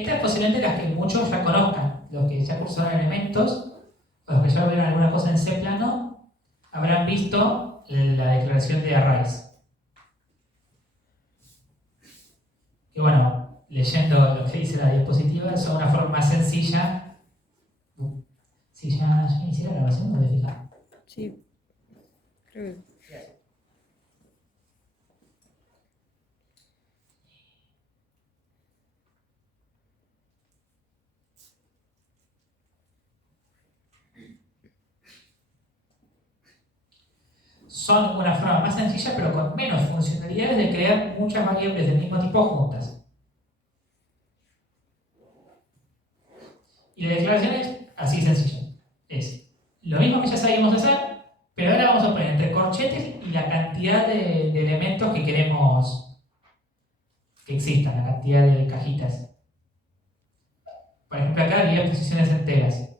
Estas posiblemente las que muchos ya conozcan, los que ya cursaron elementos, o los que ya vieron alguna cosa en C plano, habrán visto la declaración de arrays. Que bueno, leyendo lo que dice la diapositiva, es una forma más sencilla. Si ya inicié la grabación, me voy a fijar. Sí, creo que... Son una forma más sencilla, pero con menos funcionalidades de crear muchas variables del mismo tipo juntas. Y la declaración es así sencilla. Es lo mismo que ya sabíamos hacer, pero ahora vamos a poner entre corchetes y la cantidad de elementos que queremos que existan, la cantidad de cajitas. Por ejemplo, acá 10 posiciones enteras.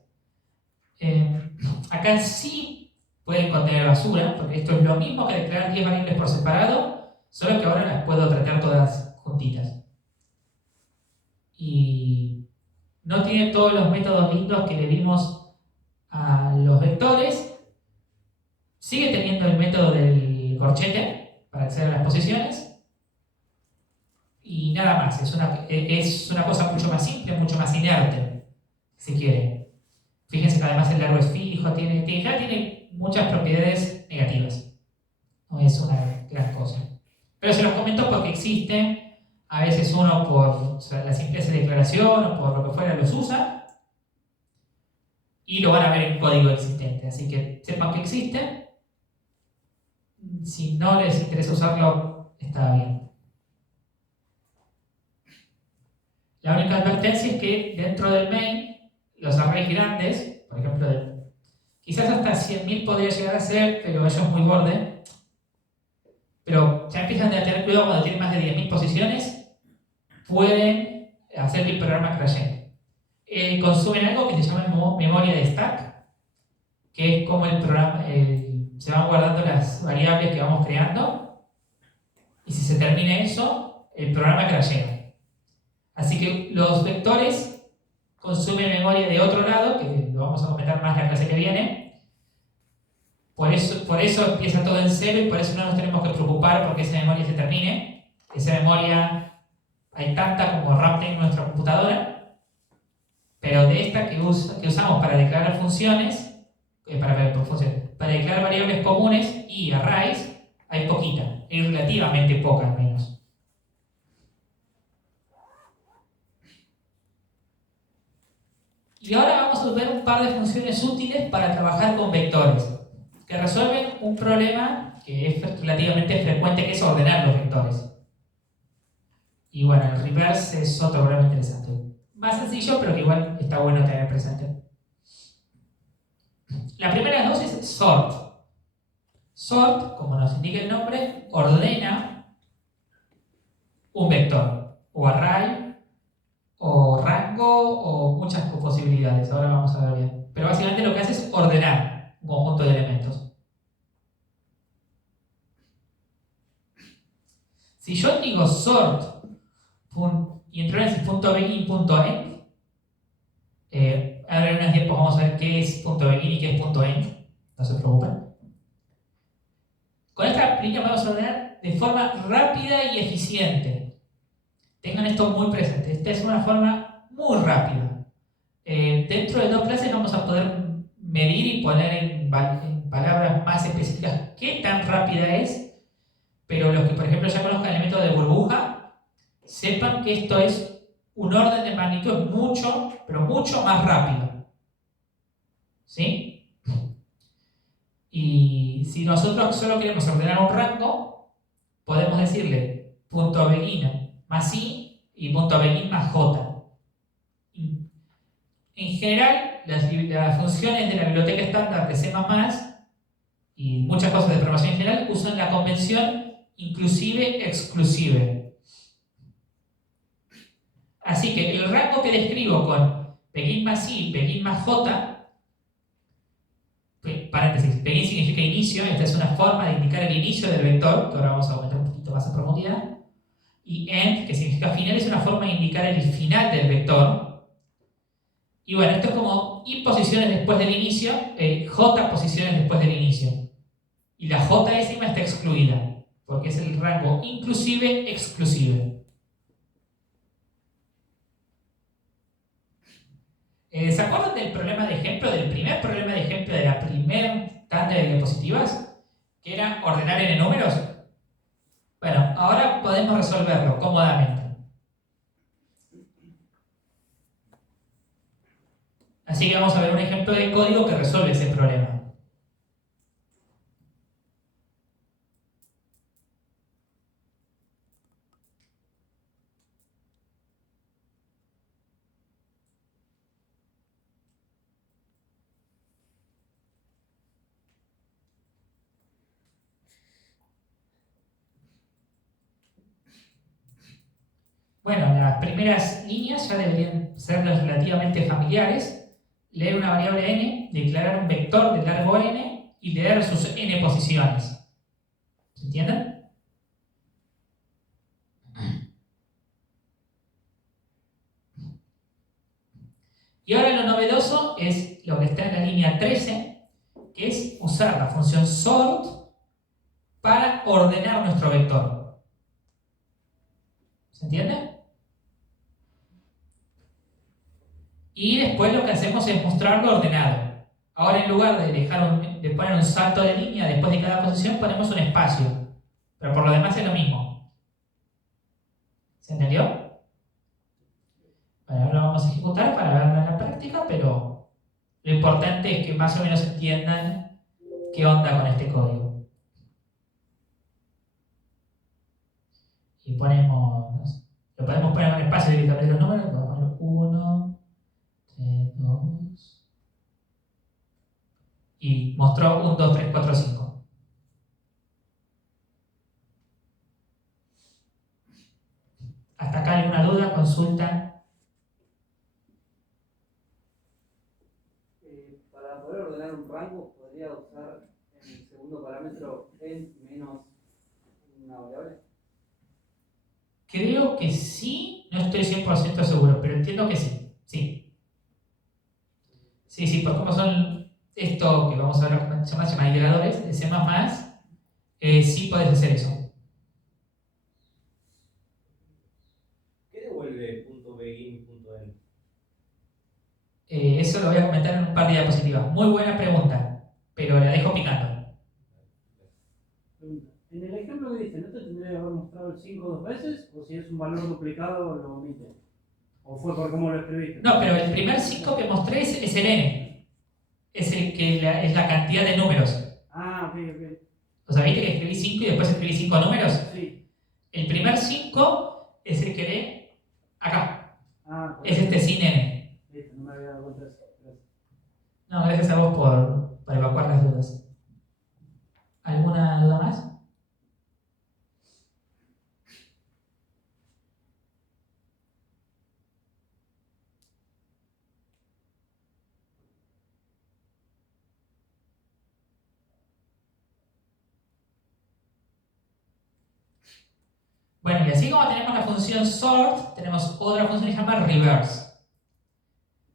Acá sí pueden contener basura, porque esto es lo mismo que declarar 10 variables por separado, solo que ahora las puedo tratar todas juntitas. Y no tiene todos los métodos lindos que le dimos a los vectores. Sigue teniendo el método del corchete para acceder a las posiciones. Y nada más, es una cosa mucho más simple, mucho más inerte, si quieren. Fíjense que además el largo es fijo, ya tiene muchas propiedades negativas. No es una gran cosa. Pero se los comento porque existen, a veces uno por la simpleza de declaración o por lo que fuera los usa, y lo van a ver en código existente. Así que sepan que existen. Si no les interesa usarlo, está bien. La única advertencia es que dentro del main, los arrays grandes, por ejemplo, quizás hasta 100.000 podría llegar a ser, pero eso es muy borde. Pero ya empiezan a tener cuidado cuando tienen más de 10.000 posiciones, pueden hacer que el programa crashee. Consumen algo que se llama memoria de stack, que es como el programa, se van guardando las variables que vamos creando, y si se termina eso, el programa crashea. Así que los vectores consumen memoria de otro lado, que lo vamos a comentar más en la clase que viene. Por eso empieza todo en cero y por eso no nos tenemos que preocupar porque esa memoria se termine. Esa memoria hay tanta como RAM en nuestra computadora, pero de esta que usamos para declarar funciones, para declarar variables comunes y arrays, hay poquita, hay relativamente poca al menos. Y ahora vamos a ver un par de funciones útiles para trabajar con vectores, que resuelven un problema que es relativamente frecuente, que es ordenar los vectores. Y bueno, el reverse es otro problema interesante. Más sencillo, pero que igual está bueno tener presente. La primera de las dos es sort. Sort, como nos indica el nombre, ordena un vector, o array, o rango, o muchas posibilidades. Ahora vamos a ver bien. Pero básicamente lo que hace es ordenar un conjunto de elementos. Si yo digo sort y entre paréntesis .begin.end, ahora en unas diapos vamos a ver qué es .begin y qué es .end, no se preocupen. Con esta línea vamos a ordenar de forma rápida y eficiente. Tengan esto muy presente. Esta es una forma muy rápida. Dentro de dos clases vamos a poder medir y poner en palabras más específicas qué tan rápida es, pero los que por ejemplo ya conozcan el método de burbuja, sepan que esto es un orden de magnitud mucho, pero mucho más rápido. ¿Sí? Y si nosotros solo queremos ordenar un rango, podemos decirle .begin más i y .begin más j. En general, las funciones de la biblioteca estándar de C++ y muchas cosas de programación en general usan la convención inclusive-exclusive. Así que el rango que describo con begin más i, begin más j, paréntesis, begin significa inicio, esta es una forma de indicar el inicio del vector, que ahora vamos a aumentar un poquito más en profundidad, y end, que significa final, es una forma de indicar indicar el final del vector. Y bueno, esto es como I posiciones después del inicio, J posiciones después del inicio. Y la J décima está excluida, porque es el rango inclusive exclusive. ¿Se acuerdan del problema de ejemplo, del primer problema de ejemplo de la primer tanda de diapositivas? Que era ordenar n números. Bueno, ahora podemos resolverlo cómodamente. Así que vamos a ver un ejemplo de código que resuelve ese problema. Bueno, las primeras líneas ya deberían ser relativamente familiares. Leer una variable n, declarar un vector de largo n y leer sus n posiciones. ¿Se entienden? Y ahora lo novedoso es lo que está en la línea 13, que es usar la función sort para ordenar nuestro vector. ¿Se entiende? Y después lo que hacemos es mostrarlo ordenado. Ahora en lugar de poner un salto de línea después de cada posición, ponemos un espacio. Pero por lo demás es lo mismo. ¿Se entendió? Bueno, ahora lo vamos a ejecutar para verlo en la práctica, pero lo importante es que más o menos entiendan qué onda con este código. Y ponemos, lo podemos poner en un espacio directamente los números, podemos poner 1, 3, 2, y mostró 1, 2, 3, 4, 5. ¿Hasta acá alguna duda, consulta? Para poder ordenar un rango, podría usar en el segundo parámetro n menos una variable. Creo que sí, no estoy 100% seguro, pero entiendo que sí. Sí. Sí, pues como son esto que vamos a ver, se llama iteradores de C++, sí podés hacer eso. ¿Qué devuelve .begin y .end? Eso lo voy a comentar en un par de diapositivas. Muy buena pregunta, pero la dejo picando. En el ejemplo que dice, ¿no te tendría que haber mostrado el 5 dos veces? ¿O si es un valor duplicado lo omite? ¿O fue por cómo lo escribiste? No, pero el primer 5 que mostré es el n. Es el que es la cantidad de números. Ah, ok. O sea, ¿viste que escribí 5 y después escribí 5 números? Sí. El primer 5 es el que lee acá. Ah, Es este sin n. Listo, no me había dado cuenta de eso. Gracias. No, gracias a vos por evacuar las dudas. ¿Alguna duda más? Bueno, y así como tenemos la función sort, tenemos otra función que se llama reverse,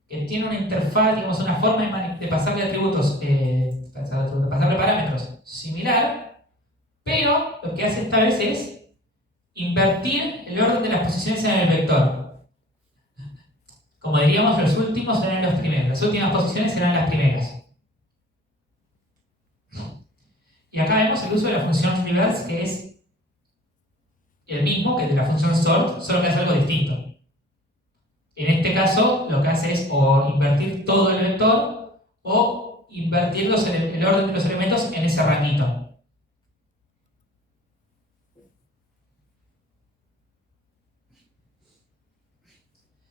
que tiene una interfaz, digamos, una forma de pasarle atributos, de pasarle parámetros similar, pero lo que hace esta vez es invertir el orden de las posiciones en el vector. Como diríamos, los últimos serán los primeros, las últimas posiciones serán las primeras. Y acá vemos el uso de la función reverse, que es el mismo que el de la función sort, solo que hace algo distinto. En este caso, lo que hace es o invertir todo el vector o invertir el orden de los elementos en ese ranguito.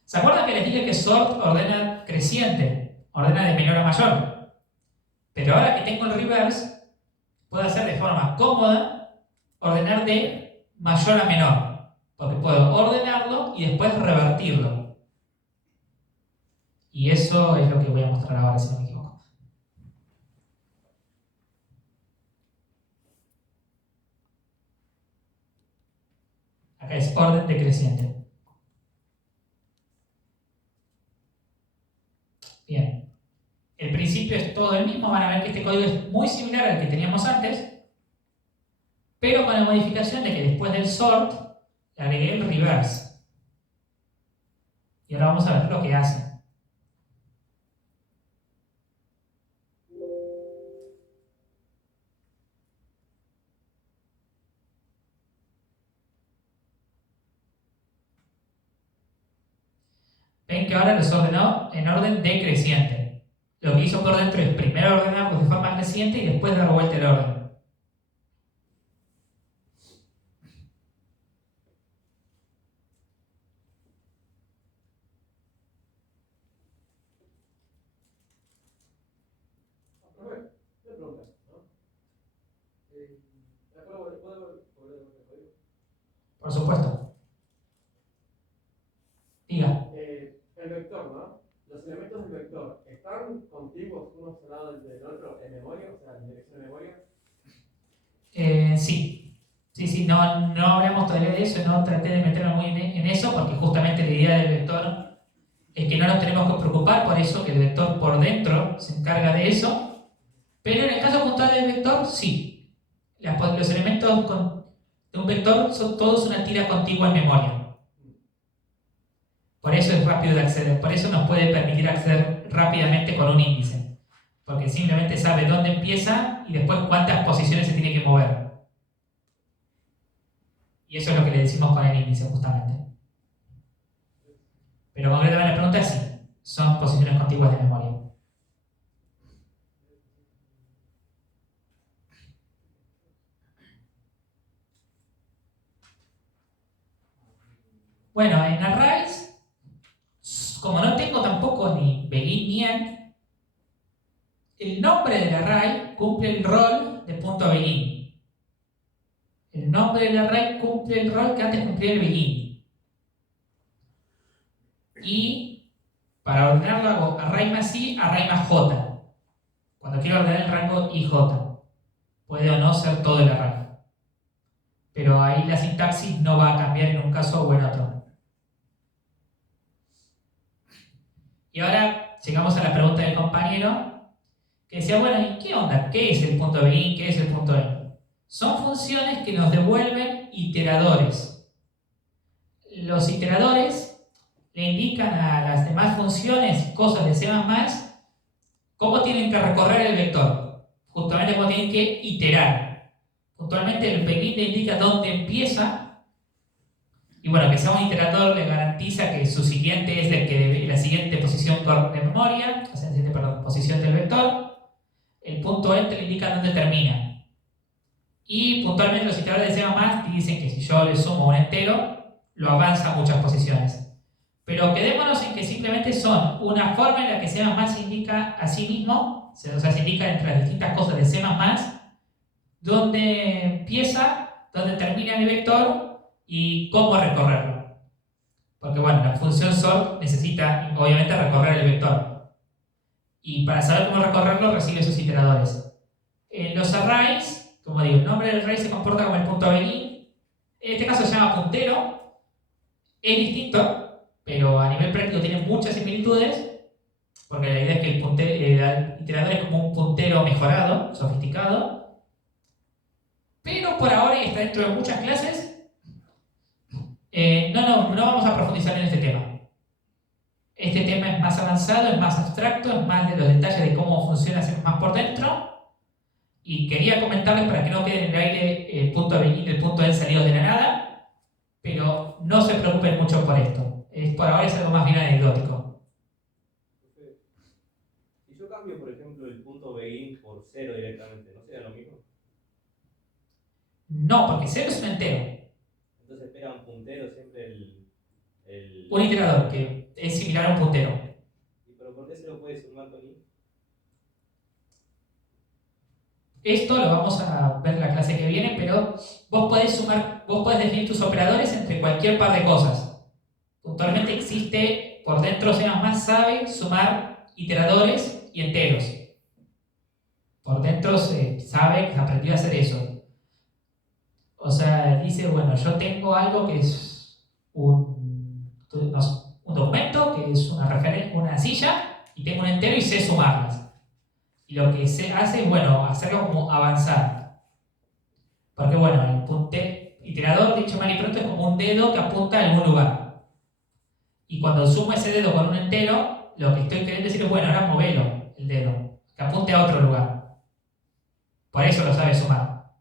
¿Se acuerdan que les dije que sort ordena creciente? Ordena de menor a mayor. Pero ahora que tengo el reverse, puedo hacer de forma cómoda ordenar de mayor a menor. Porque puedo ordenarlo y después revertirlo. Y eso es lo que voy a mostrar ahora, si no me equivoco. Acá es orden decreciente. Bien. El principio es todo el mismo. Van a ver que este código es muy similar al que teníamos antes, pero con la modificación de que después del sort le agregué el reverse. Y ahora vamos a ver lo que hace. Ven que ahora los ordenó en orden decreciente. Lo que hizo por dentro es primero ordenar de forma creciente y después dar vuelta el orden. Profe, una pregunta, ¿no? ¿Puedo volver el código? Por supuesto. Diga. El vector, ¿no? Los elementos del vector, ¿están contiguos unos al lado del otro en memoria? O sea, en dirección de memoria. Sí. Sí, no hablamos todavía de eso, no traté de meterme muy en eso, porque justamente la idea del vector es que no nos tenemos que preocupar por eso, que el vector por dentro se encarga de eso, pero en el caso puntual del vector, sí. Los elementos de un vector son todos una tira contigua en memoria. Por eso es rápido de acceder, por eso nos puede permitir acceder rápidamente con un índice, porque simplemente sabe dónde empieza y después cuántas posiciones se tiene que mover. Y eso es lo que le decimos con el índice, justamente. Pero concretamente la pregunta es sí, son posiciones contiguas de memoria. Bueno, en arrays, como no tengo tampoco ni begin ni end, el nombre del array cumple el rol de punto begin. El nombre del array cumple el rol que antes cumplía el begin. Y para ordenarlo hago array más i, array más j. Cuando quiero ordenar el rango ij. Puede o no ser todo el array. Pero ahí la sintaxis no va a cambiar en un caso o en otro. Y ahora llegamos a la pregunta del compañero, que decía, bueno, ¿y qué onda? ¿Qué es el punto begin? ¿Qué es el punto end? Son funciones que nos devuelven iteradores. Los iteradores le indican a las demás funciones, cosas de C++, cómo tienen que recorrer el vector. Justamente cómo tienen que iterar. Puntualmente el begin le indica dónde empieza. Y bueno, que sea un iterador le garantiza que su siguiente es la siguiente posición de memoria, o sea, posición del vector. El punto end le indica dónde termina. Y puntualmente los iteradores de C++ dicen que si yo le sumo un entero, lo avanza a muchas posiciones. Pero quedémonos en que simplemente son una forma en la que C++ se indica a sí mismo, o sea, se indica entre las distintas cosas de C++, dónde empieza, dónde termina el vector, y cómo recorrerlo. Porque bueno, la función sort necesita obviamente recorrer el vector. Y para saber cómo recorrerlo recibe esos iteradores. En los arrays, como digo, el nombre del array se comporta como el punto begin. En este caso se llama puntero. Es distinto, pero a nivel práctico tiene muchas similitudes. Porque la idea es que el iterador es como un puntero mejorado, sofisticado. Pero por ahora, y está dentro de muchas clases, no vamos a profundizar en este tema. Este tema es más avanzado, es más abstracto, es más de los detalles de cómo funciona C++ por dentro. Y quería comentarles para que no quede en el aire el punto begin y el punto end salidos de la nada, pero no se preocupen mucho por esto. Por ahora es algo más bien anecdótico. Si yo cambio, por ejemplo, el punto begin por 0 directamente, ¿no sería lo mismo? No, porque 0 es un entero. Entonces espera un puntero siempre Un iterador, que es similar a un puntero. ¿Y pero por qué se lo puede sumar con i? Esto lo vamos a ver en la clase que viene, pero vos podés definir tus operadores entre cualquier par de cosas. Puntualmente existe, por dentro C++ sabe sumar iteradores y enteros. Por dentro se sabe que aprendió a hacer eso. O sea, dice, bueno, yo tengo algo que es un documento, que es una silla, y tengo un entero y sé sumarlas. Y lo que se hace es, bueno, hacerlo como avanzar. Porque, bueno, el iterador, dicho mal y pronto, es como un dedo que apunta a algún lugar. Y cuando sumo ese dedo con un entero, lo que estoy queriendo decir es, bueno, ahora movelo el dedo, que apunte a otro lugar. Por eso lo sabe sumar.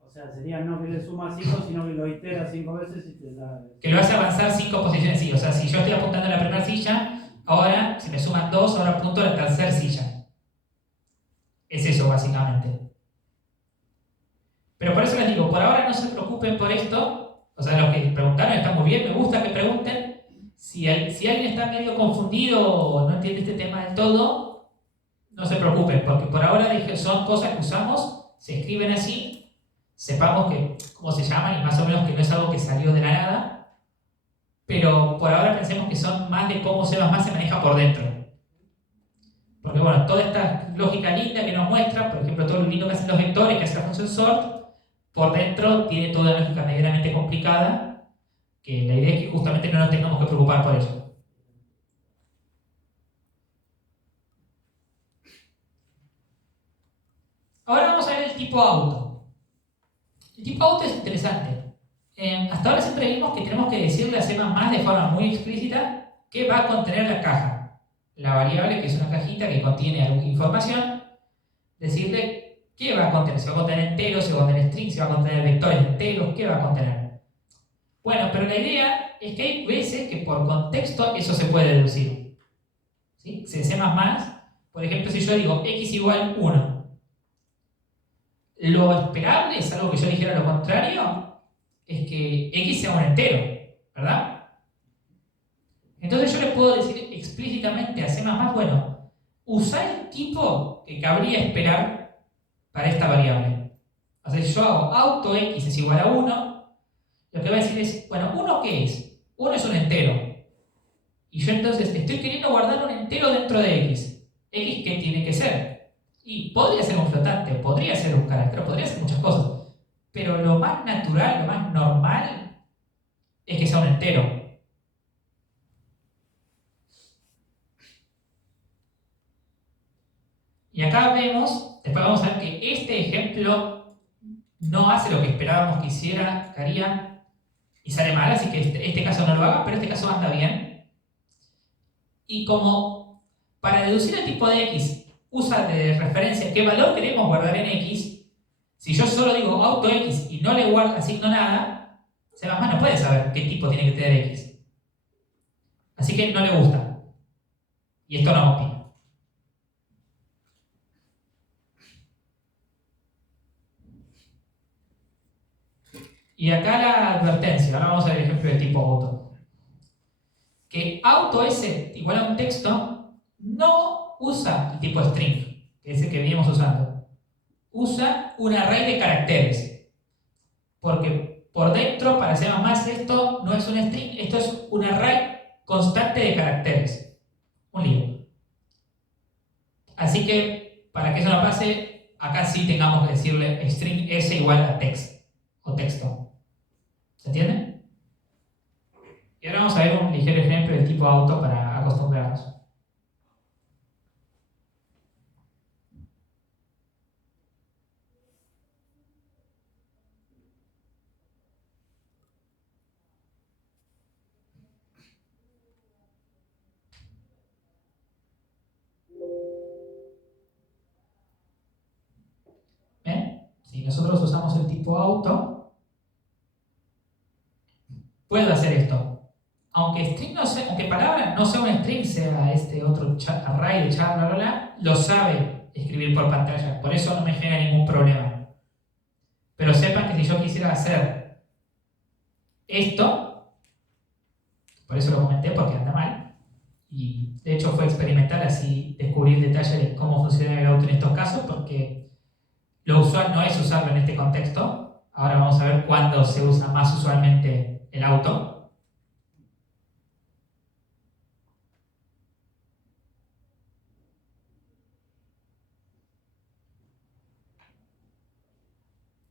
O sea, sería no que le suma 5, sino que lo itera 5 veces y te da. Que lo hace avanzar 5 posiciones, sí. O sea, si yo estoy apuntando a la primera silla, ahora, si me suman 2, ahora apunto a la tercera silla. Es eso, básicamente. Pero por eso les digo, por ahora no se preocupen por esto. O sea, los que preguntaron está muy bien, me gusta que pregunten. Si alguien está medio confundido o no entiende este tema del todo, no se preocupen, porque por ahora dije, son cosas que usamos, se escriben así, sepamos cómo se llaman y más o menos que no es algo que salió de la nada, pero por ahora pensemos que son más de cómo C++ se maneja por dentro. Porque bueno, toda esta lógica linda que nos muestra, por ejemplo, todo lo lindo que hacen los vectores, que hace la función sort, por dentro tiene toda una lógica medianamente complicada, que la idea es que justamente no nos tengamos que preocupar por eso. Ahora vamos a ver el tipo auto. El tipo auto es interesante. Hasta ahora siempre vimos que tenemos que decirle a C++ de forma muy explícita qué va a contener la caja. La variable, que es una cajita que contiene alguna información, decirle qué va a contener. Si va a contener enteros, si va a contener strings, si va a contener vectores enteros, qué va a contener. Bueno, pero la idea es que hay veces que por contexto eso se puede deducir. ¿Sí? Si C++, por ejemplo, si yo digo x igual 1, lo esperable es algo que yo dijera lo contrario, es que x sea un entero, ¿verdad? Entonces yo le puedo decir explícitamente a C++, bueno, usa el tipo que cabría esperar para esta variable. O sea, si yo hago auto x es igual a 1, lo que va a decir es, bueno, ¿1 qué es? 1 es un entero. Y yo entonces estoy queriendo guardar un entero dentro de x. ¿X qué tiene que ser? Y podría ser un flotante, podría ser un carácter, podría ser muchas cosas. Pero lo más natural, lo más normal, es que sea un entero. Y acá vemos, después vamos a ver que este ejemplo no hace lo que esperábamos que hiciera, que haría, y sale mal, así que este caso no lo haga, pero este caso anda bien. Y como para deducir el tipo de x usa de referencia qué valor queremos guardar en x, si yo solo digo auto x y no le asigno nada, C++ no puede saber qué tipo tiene que tener x. Así que no le gusta. Y esto no opina. Y acá la advertencia, ahora vamos a ver el ejemplo de tipo auto. Que auto s igual a un texto no usa el tipo string, que es el que veníamos usando. Usa un array de caracteres. Porque por dentro, para C++, esto no es un string, esto es un array constante de caracteres. Un lío. Así que, para que eso no pase, acá sí tengamos que decirle string s igual a text o texto. ¿Se entiende? Y ahora vamos a ver un ligero ejemplo del tipo auto para acostumbrarnos. ¿Ven? Si nosotros usamos el tipo auto, puedo hacer esto. Aunque string no sea, aunque palabra no sea un string, sea este otro array de char, bla, bla, bla, lo sabe escribir por pantalla. Por eso no me genera ningún problema. Pero sepan que si yo quisiera hacer esto, por eso lo comenté porque anda mal, y de hecho fue experimental así descubrir detalles de cómo funciona el auto en estos casos, porque lo usual no es usarlo en este contexto. Ahora vamos a ver cuándo se usa más usualmente el auto.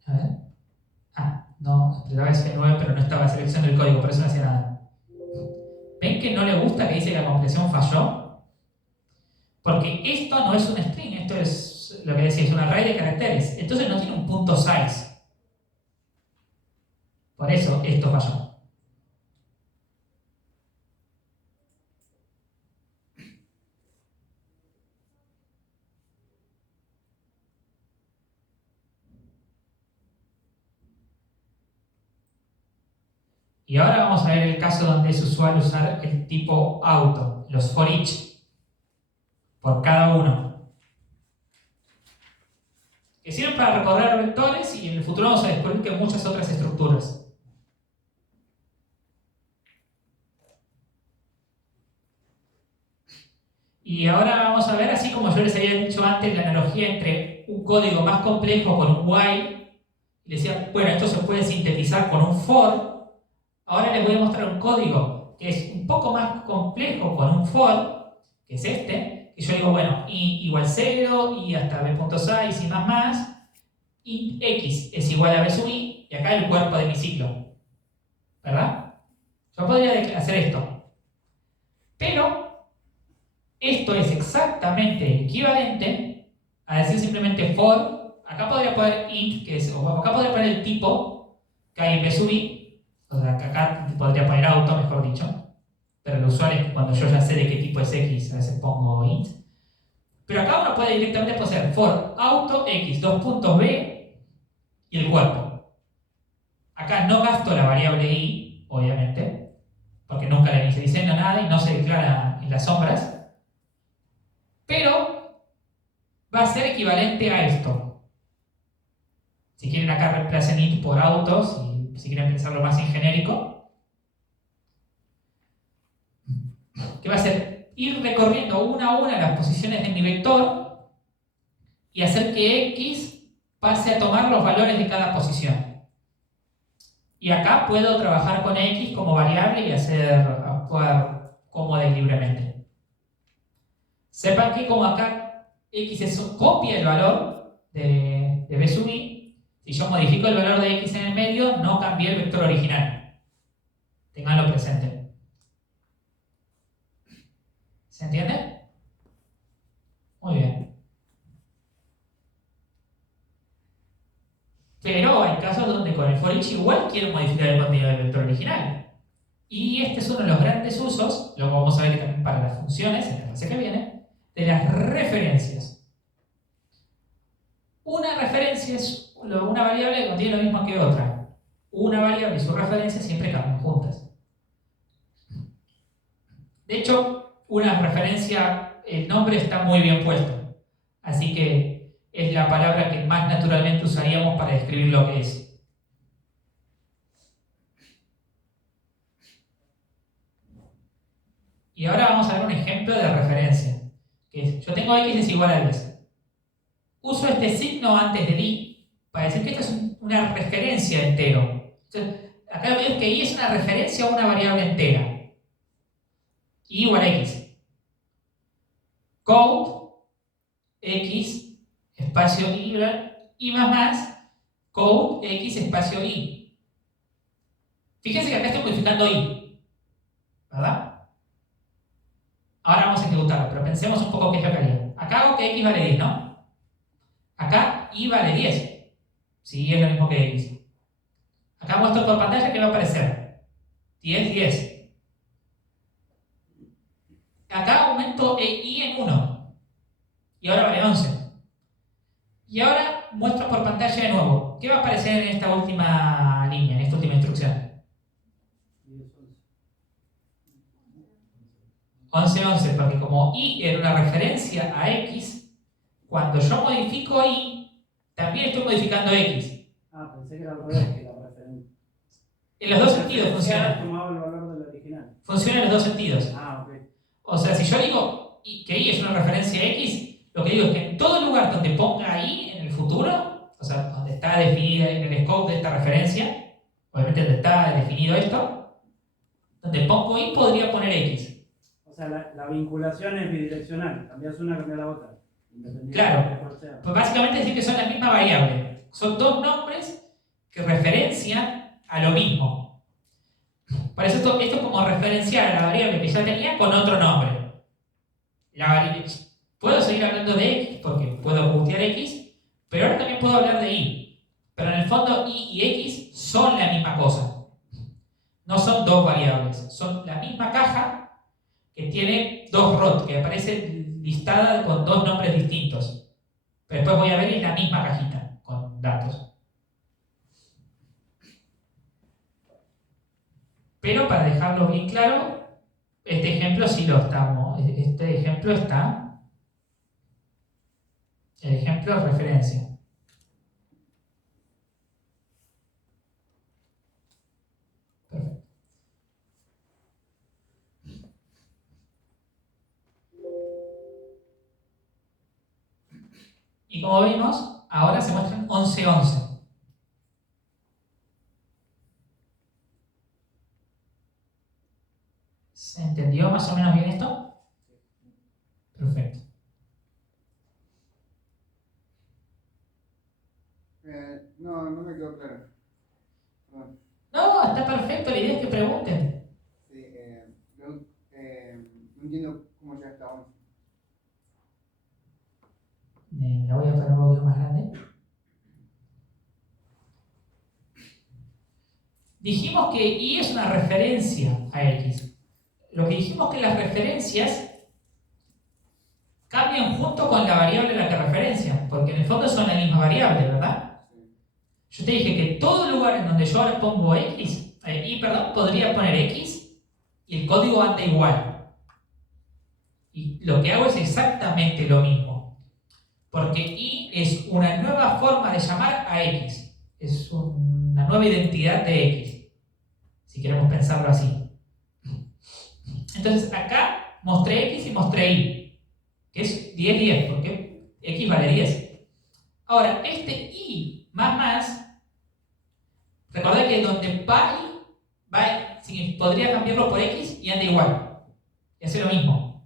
A ver. No, explicaba F9, pero no estaba seleccionando el código, por eso no hacía nada. ¿Ven que no le gusta que dice que la compresión falló? Porque esto no es un string, esto es lo que decía, es un array de caracteres. Entonces no tiene un punto size. Por eso esto falló. Y ahora vamos a ver el caso donde es usual usar el tipo auto, los for each, por cada uno. Que sirven para recorrer vectores y en el futuro vamos a descubrir que muchas otras estructuras. Y ahora vamos a ver, así como yo les había dicho antes, la analogía entre un código más complejo con un while. Y decía, bueno, esto se puede sintetizar con un for. Ahora les voy a mostrar un código que es un poco más complejo con un for, que es este, que yo digo, bueno, i igual 0, i hasta b.size y más, int x es igual a b sub i, y acá el cuerpo de mi ciclo. ¿Verdad? Yo podría hacer esto. Pero esto es exactamente equivalente a decir simplemente for. Acá podría poner int, que es, o acá podría poner el tipo que hay en b sub i. O sea, que acá podría poner auto, mejor dicho. Pero lo usual es que cuando yo ya sé de qué tipo es x, a veces pongo int. Pero acá uno puede directamente poner for auto x, dos puntos b y el cuerpo. Acá no gasto la variable i, obviamente, porque nunca la inicialicé en nada y no se declara en las sombras. Pero va a ser equivalente a esto. Si quieren acá reemplacen int por autos, si quieren pensarlo más en genérico, que va a ser ir recorriendo una a una las posiciones de mi vector y hacer que x pase a tomar los valores de cada posición. Y acá puedo trabajar con x como variable y actuar cómoda y libremente. Sepan que como acá x es copia del valor de b sub i, si yo modifico el valor de x en el medio, no cambié el vector original. Ténganlo presente. ¿Se entiende? Muy bien. Pero hay casos donde con el for each igual quiero modificar el contenido del vector original. Y este es uno de los grandes usos, lo vamos a ver también para las funciones en la clase que viene, de las referencias. Una referencia es una variable que contiene lo mismo que otra. Una variable y su referencia siempre cambian juntas. De hecho, una referencia, el nombre está muy bien puesto. Así que es la palabra que más naturalmente usaríamos para describir lo que es. Y ahora vamos a ver un ejemplo de referencia. Que es, yo tengo x es igual a 10. Uso este signo antes de i para decir que esto es una referencia entero. Entonces, acá lo que digo es que i es una referencia a una variable entera. I igual a x. Code x espacio i más code x espacio i. Fíjense que acá estoy modificando i, ¿verdad? Ahora vamos a ejecutarlo, pero pensemos un poco qué es lo que haría. Acá hago que x vale 10, ¿no? Acá i vale 10. Sí, es lo mismo que x. Acá muestro por pantalla que va a aparecer 10, 10. Acá aumento i en 1. Y ahora vale 11. Y ahora muestro por pantalla de nuevo. ¿Qué va a aparecer en esta última línea, en esta última instrucción? 11, 11, porque como i era una referencia a x, cuando yo modifico i, también estoy modificando x. Ah, pensé que era al revés, que la referencia. En los dos sentidos funciona. Tomaba el valor del original. Funciona en los dos sentidos. Ah, ok. O sea, si yo digo que i es una referencia a x, lo que digo es que en todo lugar donde ponga i en el futuro, o sea, donde está definida en el scope de esta referencia, obviamente donde está definido esto, donde pongo i podría poner x. O sea, la vinculación es bidireccional. Cambias una, cambias la otra. Claro. De cuál sea. Pues básicamente decir que son la misma variable. Son dos nombres que referencian a lo mismo. Por eso esto es como referenciar a la variable que ya tenía con otro nombre. Puedo seguir hablando de X porque puedo putear X, pero ahora también puedo hablar de Y. Pero en el fondo Y y X son la misma cosa. No son dos variables, son la misma caja que tiene dos ROT, que aparece listada con dos nombres distintos. Pero después voy a ver y es la misma cajita con datos. Pero para dejarlo bien claro, este ejemplo sí lo estamos. Este ejemplo está. El ejemplo es referencia. Perfecto. Y como vimos, ahora se muestran 11-11. ¿Se entendió más o menos bien esto? Perfecto. No me quedó claro. Perdón. No, está perfecto, la idea es que pregunten. Sí, no entiendo cómo ya está 11. La voy a poner un poquito más grande. Dijimos que Y es una referencia a X. Lo que dijimos que las referencias cambian junto con la variable a la que referencian, porque en el fondo son la misma variable, ¿verdad? Sí. Yo te dije que todo lugar en donde yo ahora pongo Y, podría poner X y el código anda igual. Y lo que hago es exactamente lo mismo, porque Y es una nueva forma de llamar a X, es una nueva identidad de X, si queremos pensarlo así. Entonces acá mostré X y mostré Y, que es 10-10, porque X vale 10. Ahora, este Y más, recordad que donde podría cambiarlo por X y anda igual, y hace lo mismo.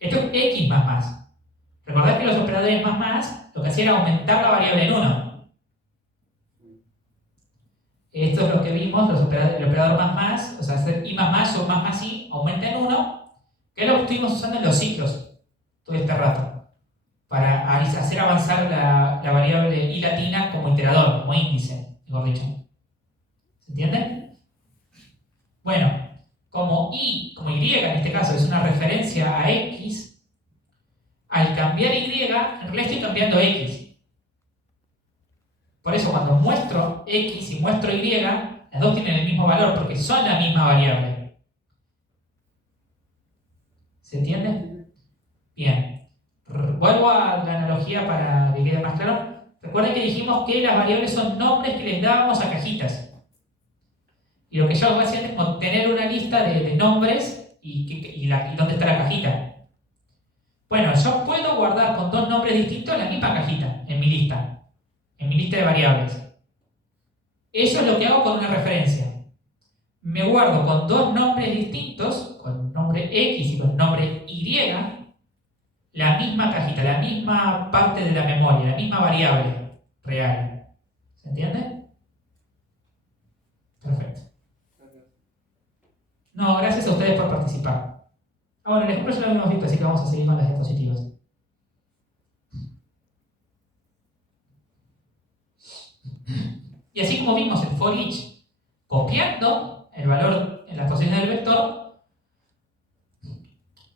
Esto es X más. Recordad que los operadores más lo que hacían era aumentar la variable en 1. Esto es lo que vimos, el operador más, o sea, hacer I más o más I aumenta en 1, que es lo que estuvimos usando en los ciclos todo este rato, para hacer avanzar la variable I latina como iterador, como índice, mejor dicho. ¿Se entiende? Bueno, como Y en este caso es una referencia a X, al cambiar Y, en realidad estoy cambiando X. Por eso cuando muestro X y muestro Y, las dos tienen el mismo valor porque son la misma variable. ¿Se entiende? Bien. Vuelvo a la analogía para que quede más claro. Recuerden que dijimos que las variables son nombres que les dábamos a cajitas. Y lo que yo hago es obtener una lista de nombres y dónde está la cajita. Bueno, yo puedo guardar con dos nombres distintos la misma cajita en mi lista de variables. Eso es lo que hago con una referencia. Me guardo con dos nombres distintos, con el nombre X y con el nombre Y, la misma cajita, la misma parte de la memoria, la misma variable real. ¿Se entiende? Perfecto. No, gracias a ustedes por participar. Bueno, el ejemplo ya lo habíamos visto, así que vamos a seguir con las diapositivas. Y así como vimos el for each copiando el valor en las posiciones del vector,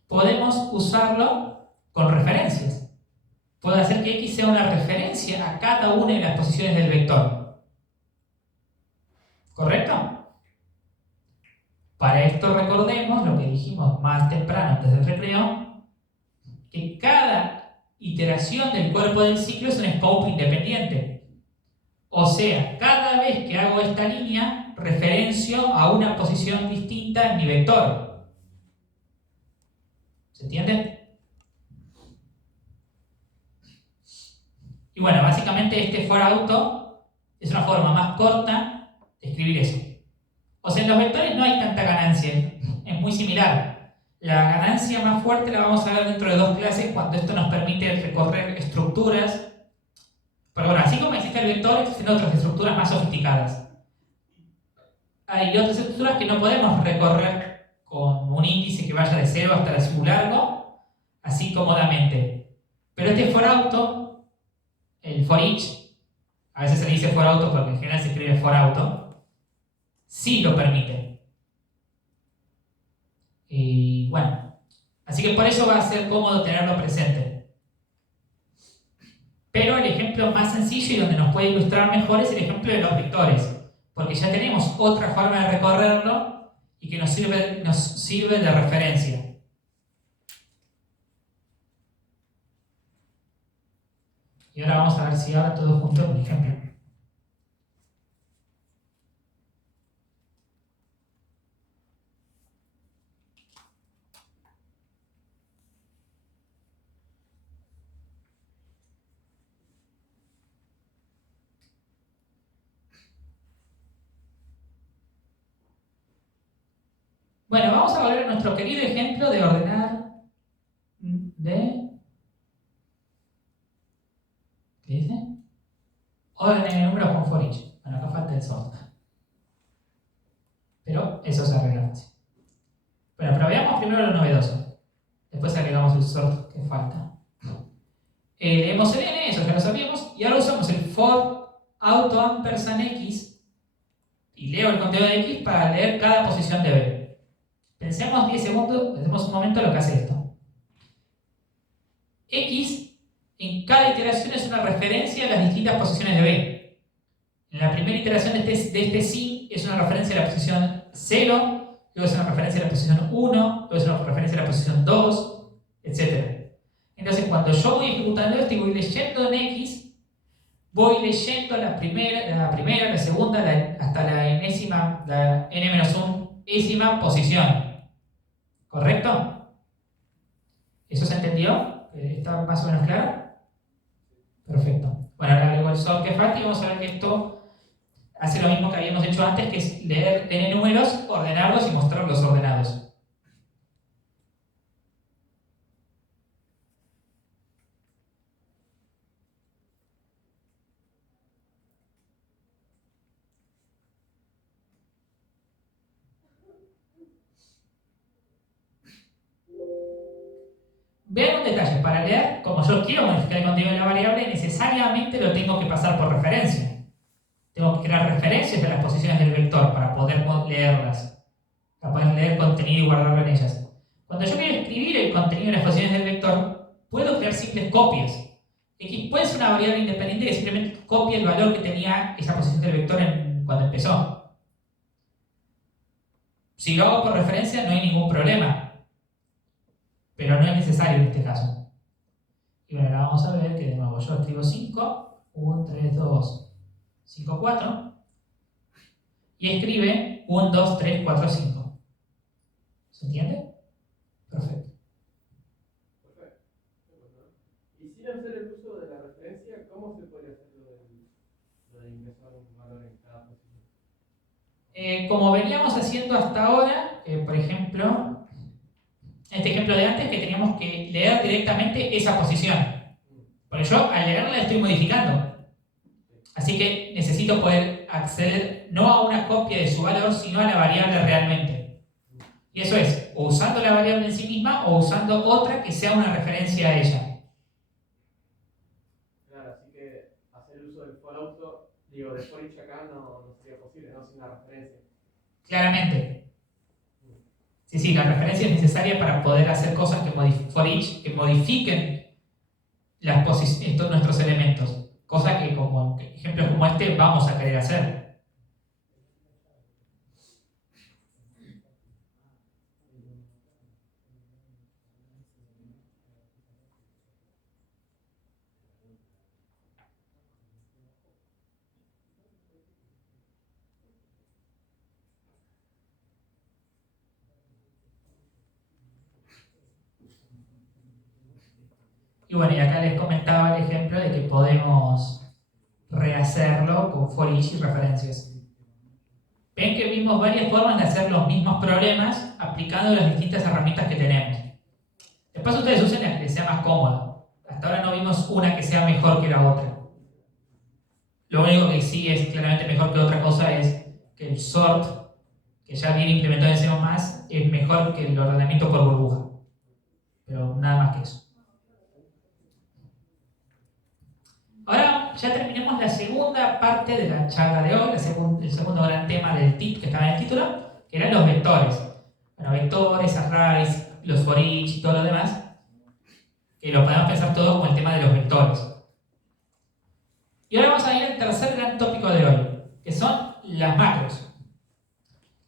podemos usarlo con referencias. Puedo hacer que X sea una referencia a cada una de las posiciones del vector. ¿Correcto? Para esto recordemos lo que dijimos más temprano antes del recreo, que cada iteración del cuerpo del ciclo es un scope independiente. O sea, cada vez que hago esta línea, referencio a una posición distinta en mi vector. ¿Se entiende? Y bueno, básicamente este for auto es una forma más corta de escribir eso. O sea, en los vectores no hay tanta ganancia, es muy similar. La ganancia más fuerte la vamos a ver dentro de dos clases cuando esto nos permite recorrer estructuras. Pero bueno, así como existe el vector, existen otras estructuras más sofisticadas. Hay otras estructuras que no podemos recorrer con un índice que vaya de 0 hasta el largo. así cómodamente. Pero este for auto, el for each, a veces se le dice for auto porque en general se escribe for auto, sí lo permite. Y bueno, así que por eso va a ser cómodo tenerlo presente. Pero el ejemplo más sencillo y donde nos puede ilustrar mejor es el ejemplo de los vectores, porque ya tenemos otra forma de recorrerlo y que nos sirve de referencia. Y ahora vamos a ver si ahora todo junto con ejemplo. Bueno, vamos a volver a nuestro querido ejemplo de ordenar de... ¿Qué dice? Orden en números con for each. Bueno, acá falta el sort. Pero eso se arregla fácil. Bueno, pero veamos primero lo novedoso. Después agregamos el sort que falta. Leemos el n, eso ya lo sabíamos, y ahora usamos el for auto ampersand x y leo el contenido de x para leer cada posición de b. Pensemos 10 segundos, pensemos un momento lo que hace esto. X en cada iteración es una referencia a las distintas posiciones de b. En la primera iteración de este sin es una referencia a la posición 0, luego es una referencia a la posición 1, luego es una referencia a la posición 2, etc. Entonces cuando yo voy ejecutando esto y voy leyendo en x, voy leyendo la primera, la segunda, hasta la enésima, la n-1ésima posición. ¿Correcto? ¿Eso se entendió? ¿Está más o menos claro? Perfecto. Bueno, ahora agrego el sort que falta y vamos a ver que esto hace lo mismo que habíamos hecho antes, que es leer n números, ordenarlos y mostrarlos ordenados. Vean un detalle, para leer, como yo quiero modificar el contenido de la variable, necesariamente lo tengo que pasar por referencia. Tengo que crear referencias de las posiciones del vector para poder leerlas, para poder leer contenido y guardarlo en ellas. Cuando yo quiero escribir el contenido de las posiciones del vector, puedo crear simples copias. X puede ser una variable independiente que simplemente copie el valor que tenía esa posición del vector cuando empezó. Si lo hago por referencia no hay ningún problema. Pero no es necesario en este caso. Y bueno, ahora vamos a ver que de nuevo yo escribo 5, 1, 3, 2, 5, 4 y escribe 1, 2, 3, 4, 5. ¿Se entiende? Perfecto. Perfecto. Y sin hacer el uso de la referencia, ¿cómo se puede hacer lo de ingresar un valor en cada posición? Como veníamos haciendo hasta ahora, por ejemplo, este ejemplo de antes que teníamos que leer directamente esa posición. Porque yo al leerla la estoy modificando. Así que necesito poder acceder no a una copia de su valor, sino a la variable realmente. Y eso es, o usando la variable en sí misma o usando otra que sea una referencia a ella. Claro, así que hacer uso del for auto, de for each acá no sería posible, no sin una referencia. Claramente. Sí, la referencia es necesaria para poder hacer cosas for each que modifiquen nuestros elementos. Cosa que, como ejemplos como este, vamos a querer hacer. Y bueno, y acá les comentaba el ejemplo de que podemos rehacerlo con for each y referencias. Ven que vimos varias formas de hacer los mismos problemas aplicando las distintas herramientas que tenemos. Después ustedes usen la que les sea más cómoda. Hasta ahora no vimos una que sea mejor que la otra. Lo único que sí es claramente mejor que otra cosa es que el sort, que ya viene implementado en C++, es mejor que el ordenamiento por burbuja. pero nada más que eso. Ahora ya terminamos la segunda parte de la charla de hoy, el segundo gran tema del tip que estaba en el título, que eran los vectores. Bueno, vectores, arrays, los for each y todo lo demás, que lo podemos pensar todo como el tema de los vectores. Y ahora vamos a ir al tercer gran tópico de hoy, que son las macros.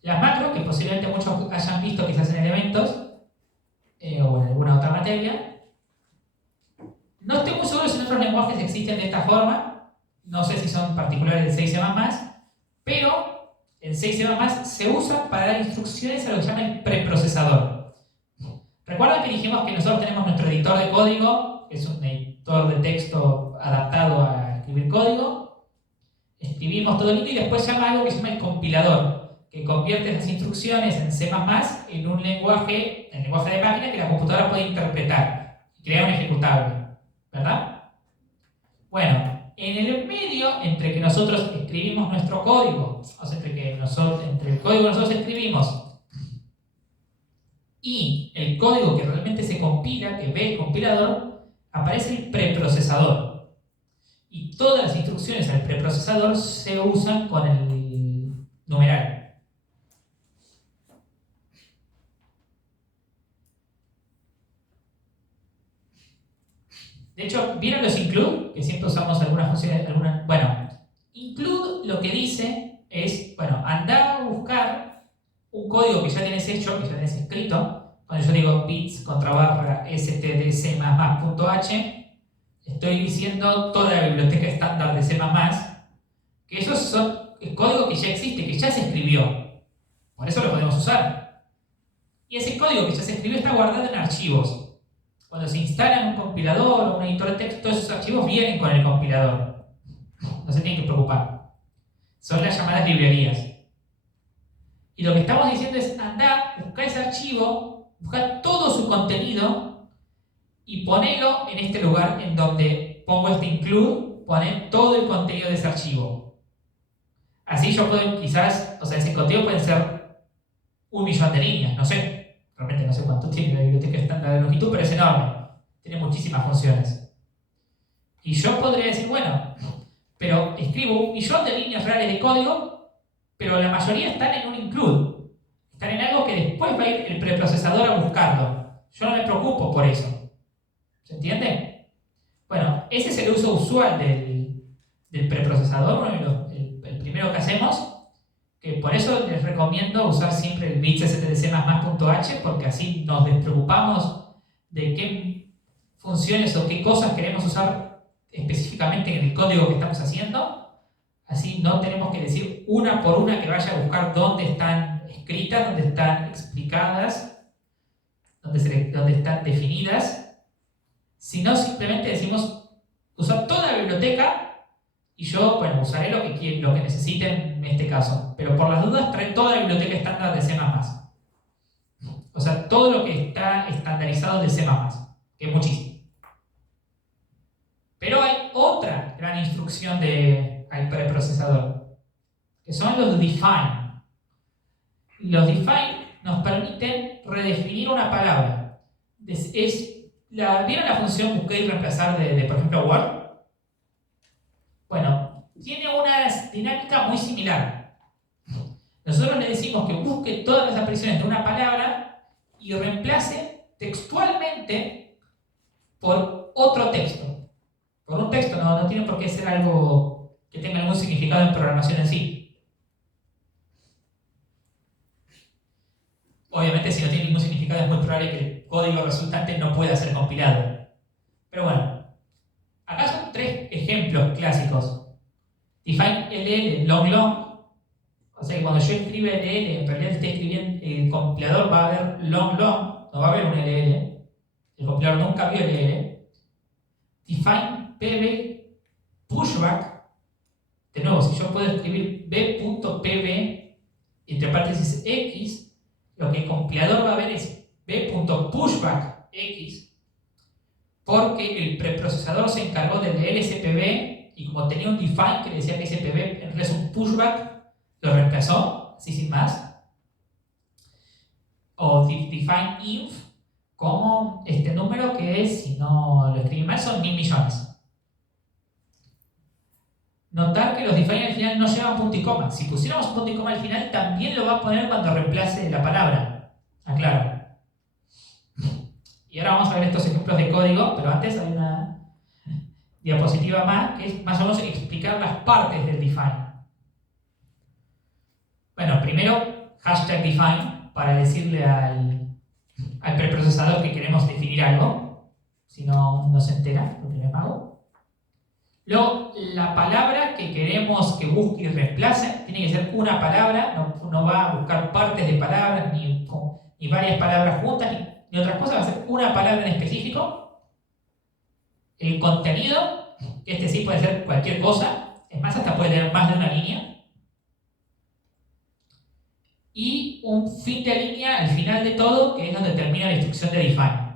Las macros, que posiblemente muchos hayan visto quizás en elementos o en alguna otra materia. No estoy muy seguro si en otros lenguajes existen de esta forma. No sé si son particulares de 6C++, pero en 6C++ se usa para dar instrucciones a lo que se llama el preprocesador. ¿Recuerdan que dijimos que nosotros tenemos nuestro editor de código, que es un editor de texto adaptado a escribir código? Escribimos todo lindo y después llama algo que se llama el compilador, que convierte esas instrucciones en C++ en un lenguaje, de máquina que la computadora puede interpretar y crear un ejecutable, ¿verdad? Bueno, en el medio entre que nosotros escribimos nuestro código, o sea, entre el código que nosotros escribimos y el código que realmente se compila, que ve el compilador, aparece el preprocesador. Y todas las instrucciones al preprocesador se usan con el numeral. De hecho, ¿vieron los include? Que siempre usamos algunas funciones, bueno, include lo que dice es, bueno, anda a buscar un código que ya tienes hecho, que ya tienes escrito. Cuando yo digo bits contra barra stdc++.h, estoy diciendo toda la biblioteca estándar de C++, que esos son el código que ya existe, que ya se escribió. Por eso lo podemos usar. Y ese código que ya se escribió está guardado en archivos. Cuando se instala en un compilador o un editor de texto, todos esos archivos vienen con el compilador. No se tienen que preocupar. Son las llamadas librerías. Y lo que estamos diciendo es, anda, busca ese archivo, busca todo su contenido y ponelo en este lugar en donde pongo este include, poner todo el contenido de ese archivo. Así yo puedo quizás, o sea, ese contenido puede ser 1.000.000 de líneas, no sé. Realmente no sé cuánto tiene la biblioteca estándar de longitud, pero es enorme. Tiene muchísimas funciones. Y yo podría decir, bueno, pero escribo 1.000.000 de líneas reales de código, pero la mayoría están en un include. Están en algo que después va a ir el preprocesador a buscarlo. Yo no me preocupo por eso. ¿Se entiende? Bueno, ese es el uso usual del preprocesador, el primero que hacemos. Que por eso les recomiendo usar siempre el bits stdc++.h, porque así nos despreocupamos de qué funciones o qué cosas queremos usar específicamente en el código que estamos haciendo. Así no tenemos que decir una por una que vaya a buscar dónde están escritas, dónde están explicadas, dónde están definidas, sino simplemente decimos usar toda la biblioteca. Y yo, bueno, usaré lo que necesiten en este caso. Pero por las dudas, trae toda la biblioteca estándar de C++. O sea, todo lo que está estandarizado de C++, que es muchísimo. Pero hay otra gran instrucción al preprocesador, que son los define. Los define nos permiten redefinir una palabra. ¿Vieron la función buscar y reemplazar de por ejemplo, Word? Bueno, tiene una dinámica muy similar. Nosotros le decimos que busque todas las apariciones de una palabra y reemplace textualmente por otro texto. Por un texto, no tiene por qué ser algo que tenga algún significado en programación en sí. Obviamente, si no tiene ningún significado, es muy probable que el código resultante no pueda ser compilado. Pero bueno. Acá son 3 ejemplos clásicos. Define ll long long. O sea que cuando yo escriba ll, en realidad estoy escribiendo, el compilador va a ver long long, no va a ver un ll. El compilador nunca vio ll. Define pb pushback. De nuevo, si yo puedo escribir b.pb entre paréntesis x, lo que el compilador va a ver es b.pushback x. Porque el preprocesador se encargó del lspb y como tenía un define que le decía que spb en realidad es un pushback, lo reemplazó, así sin más. O define inf, como este número que es, si no lo escribí mal, son 1000 millones. Notar que los define al final no llevan punto y coma. Si pusiéramos punto y coma al final, también lo va a poner cuando reemplace la palabra. Aclaro. Y ahora vamos a ver estos ejemplos de código, pero antes hay una diapositiva más, que es más o menos explicar las partes del define. Bueno, primero, hashtag define, para decirle al preprocesador que queremos definir algo, si no, no se entera lo que le hago. Luego, la palabra que queremos que busque y reemplace tiene que ser una palabra, no va a buscar partes de palabras ni varias palabras juntas ni otras cosas, va a ser una palabra en específico. El contenido, este sí puede ser cualquier cosa, es más, hasta puede tener más de una línea. Y un fin de línea al final de todo, que es donde termina la instrucción de define.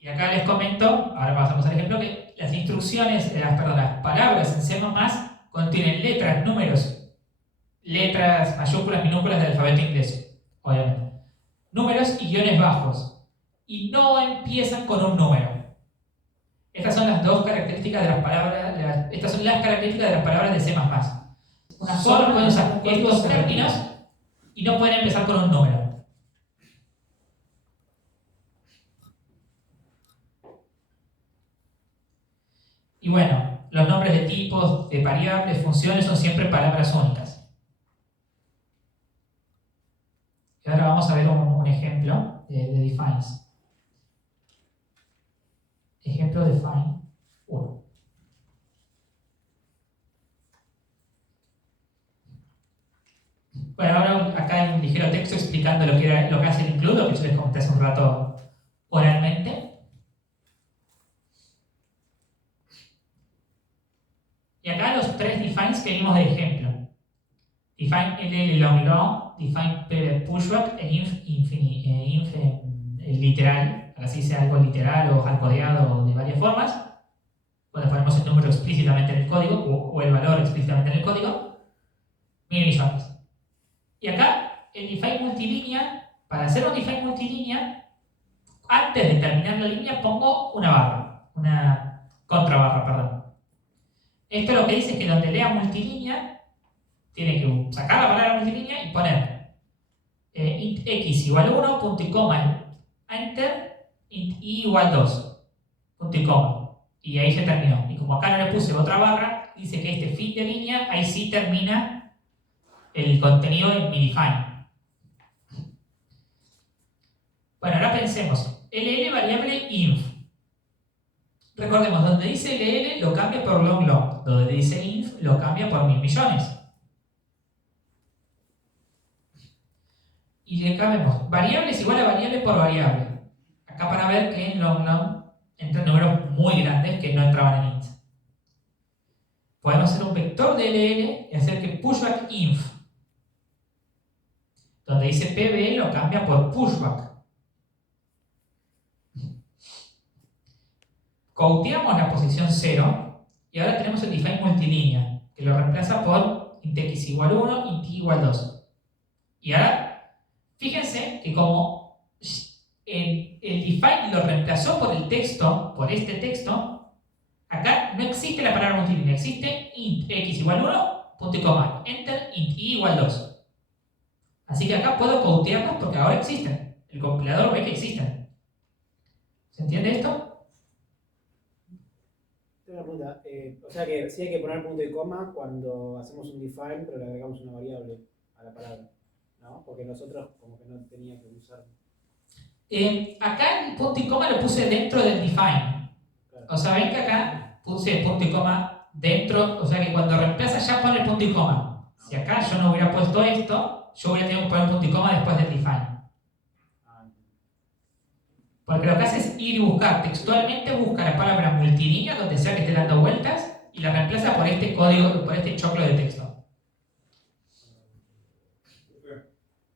Y acá les comento, ahora pasamos al ejemplo, que las instrucciones, las palabras en C++ contienen letras, números, letras mayúsculas, minúsculas del alfabeto inglés, obviamente. Números y guiones bajos. Y no empiezan con un número. Estas son las dos características de las palabras, estas son las características de las palabras de C++. Solo pueden usar estos términos y no pueden empezar con un número. Y bueno, los nombres de tipos, de variables, funciones son siempre palabras únicas. Y ahora vamos a ver un ejemplo de defines. Ejemplo de define 1. Bueno, ahora acá hay un ligero texto explicando lo que hace el include, lo que yo les comenté hace un rato oralmente. Y acá los tres defines que vimos de ejemplo. Define ll long long, define pivot pushback e inf literal, así sea algo literal o hardcodeado de varias formas. Cuando ponemos el número explícitamente en el código o el valor explícitamente en el código, 1000 millones. Y acá el define multilínea, para hacer un define multilínea, antes de terminar la línea pongo una barra, una contrabarra, perdón. Esto lo que dice es que donde lea multilínea, tiene que sacar la palabra multilínea y poner int x igual 1, punto y coma, enter, int y igual 2, punto y coma. Y ahí se terminó. Y como acá no le puse otra barra, dice que este fin de línea, ahí sí termina el contenido en mi define. Bueno, ahora pensemos. LL variable inf. Recordemos, donde dice LL lo cambia por long long. Donde dice inf lo cambia por 1000 millones. Y le cambiamos variables igual a variable por variable. Acá para ver que en long long entran números muy grandes que no entraban en int. Podemos hacer un vector de LL y hacer que pushback inf. Donde dice PB lo cambia por pushback. Couteamos la posición 0 y ahora tenemos el define multilínea, que lo reemplaza por int x igual 1, int y igual 2. Y ahora, fíjense que como el define lo reemplazó por el texto, por este texto, acá no existe la palabra multilínea, existe int x igual 1, punto y coma, enter, int y igual 2. Así que acá puedo coutearlos porque ahora existen. El compilador ve que existen. ¿Se entiende esto? Tengo una pregunta. O sea que sí hay que poner punto y coma cuando hacemos un define, pero le agregamos una variable a la palabra, ¿no? Porque nosotros como que no tenía que usar. Acá el punto y coma lo puse dentro del define. Claro. O sea, ven que acá puse punto y coma dentro, o sea que cuando reemplaza ya pone el punto y coma. Si acá yo no hubiera puesto esto, yo hubiera tenido que poner punto y coma después del define. Porque lo que hace es ir y buscar textualmente, busca la palabra multilínea donde sea que esté dando vueltas y la reemplaza por este código, por este choclo de texto.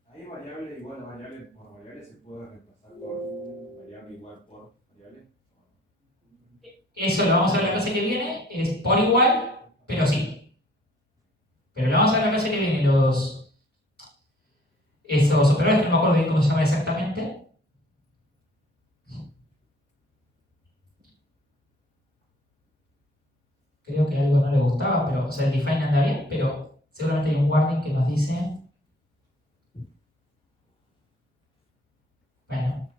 ¿Hay variable igual a variable por variable? ¿Se puede reemplazar por variable igual por variable? Eso lo vamos a ver la clase que viene, es por igual, pero sí. Pero lo vamos a ver la clase que viene, esos operadores, que no me acuerdo bien cómo se llama exactamente. Creo que algo no le gustaba, pero, o sea, el define anda bien, pero seguramente hay un warning que nos dice, bueno,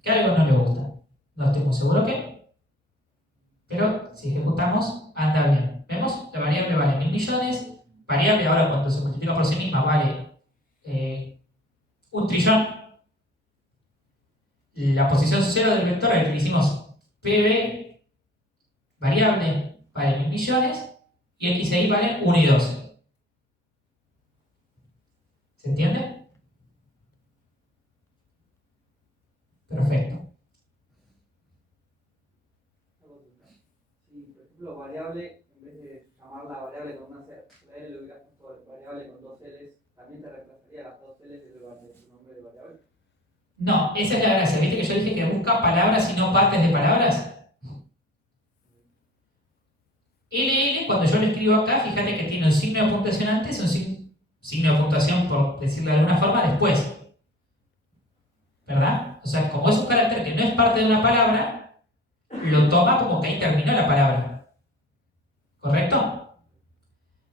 que algo no le gusta. No estoy muy seguro qué, pero si ejecutamos, anda bien. ¿Vemos? La variable vale 1000 millones, variable ahora cuando se multiplica por sí misma vale 1 trillón. La posición 0 del vector al que le hicimos PB, variable, vale 1000 millones, y X e Y valen 1 y 2. ¿Se entiende? Perfecto. Si, por ejemplo, variable, en vez de llamar la variable con una C, la L lo hubieras puesto variable con dos L's, ¿también te reemplazaría las dos L's de tu nombre de variable? No, esa es la gracia. ¿Viste que yo dije que busca palabras y no partes de palabras? LL, cuando yo lo escribo acá, fíjate que tiene un signo de puntuación antes y un signo de puntuación, por decirlo de alguna forma, después. ¿Verdad? O sea, como es un carácter que no es parte de una palabra, lo toma como que ahí terminó la palabra. ¿Correcto?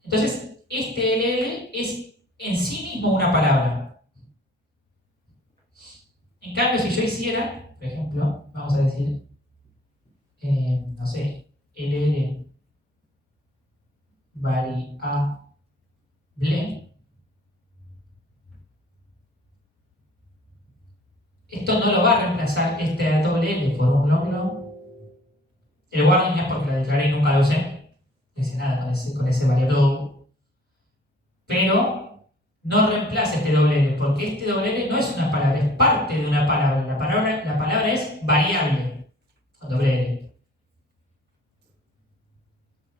Entonces, este LL es en sí mismo una palabra. En cambio, si yo hiciera, por ejemplo, vamos a decir, no sé, LL variable, esto no lo va a reemplazar este doble L por un logro. El warning es porque lo declaré y nunca lo usé. No hice nada con ese variable. Pero no reemplaza este doble L, porque este doble L no es una palabra, es parte de una palabra. La palabra es variable con doble L.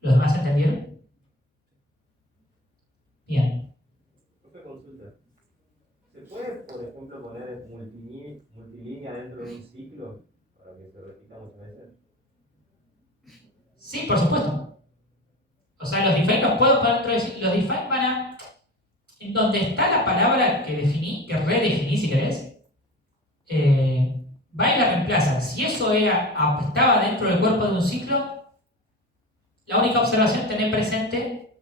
¿Los demás entendieron? Bien. Otra consulta. ¿Se puede, por ejemplo, poner multilínea dentro de un ciclo para que se repita muchas veces? Sí, por supuesto. O sea, los define los puedo poner dentro de... Los define van a... En donde está la palabra que definí, que redefiní si querés, va y la reemplaza. Si eso estaba dentro del cuerpo de un ciclo, la única observación, tener presente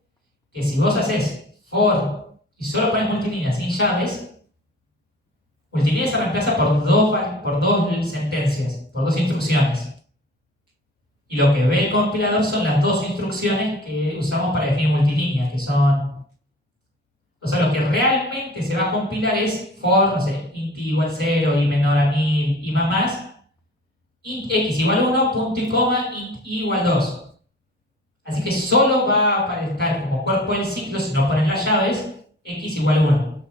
que si vos haces for y solo pones multilínea sin llaves, multilínea se reemplaza por dos sentencias, por dos instrucciones. Y lo que ve el compilador son las dos instrucciones que usamos para definir multilínea, que son... O sea, lo que realmente se va a compilar es for, no sé, int igual 0, i menor a 1000, i más, int x igual 1, punto y coma, int y igual 2. Así que solo va a aparecer como cuerpo del ciclo, si no ponen las llaves, x igual 1.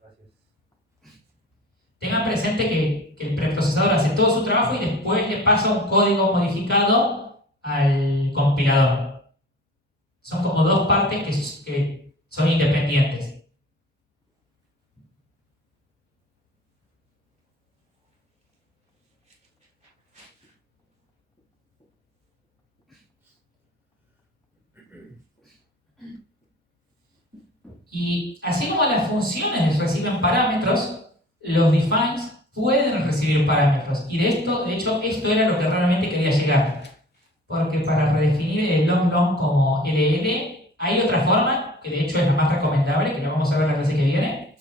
Gracias. Tengan presente que el preprocesador hace todo su trabajo y después le pasa un código modificado al compilador. Son como dos partes que son independientes. Y así como las funciones reciben parámetros, los defines pueden recibir parámetros. Y de hecho, esto era lo que realmente quería llegar. Porque para redefinir el long como LL, hay otra forma, que de hecho es la más recomendable, que la vamos a ver la clase que viene.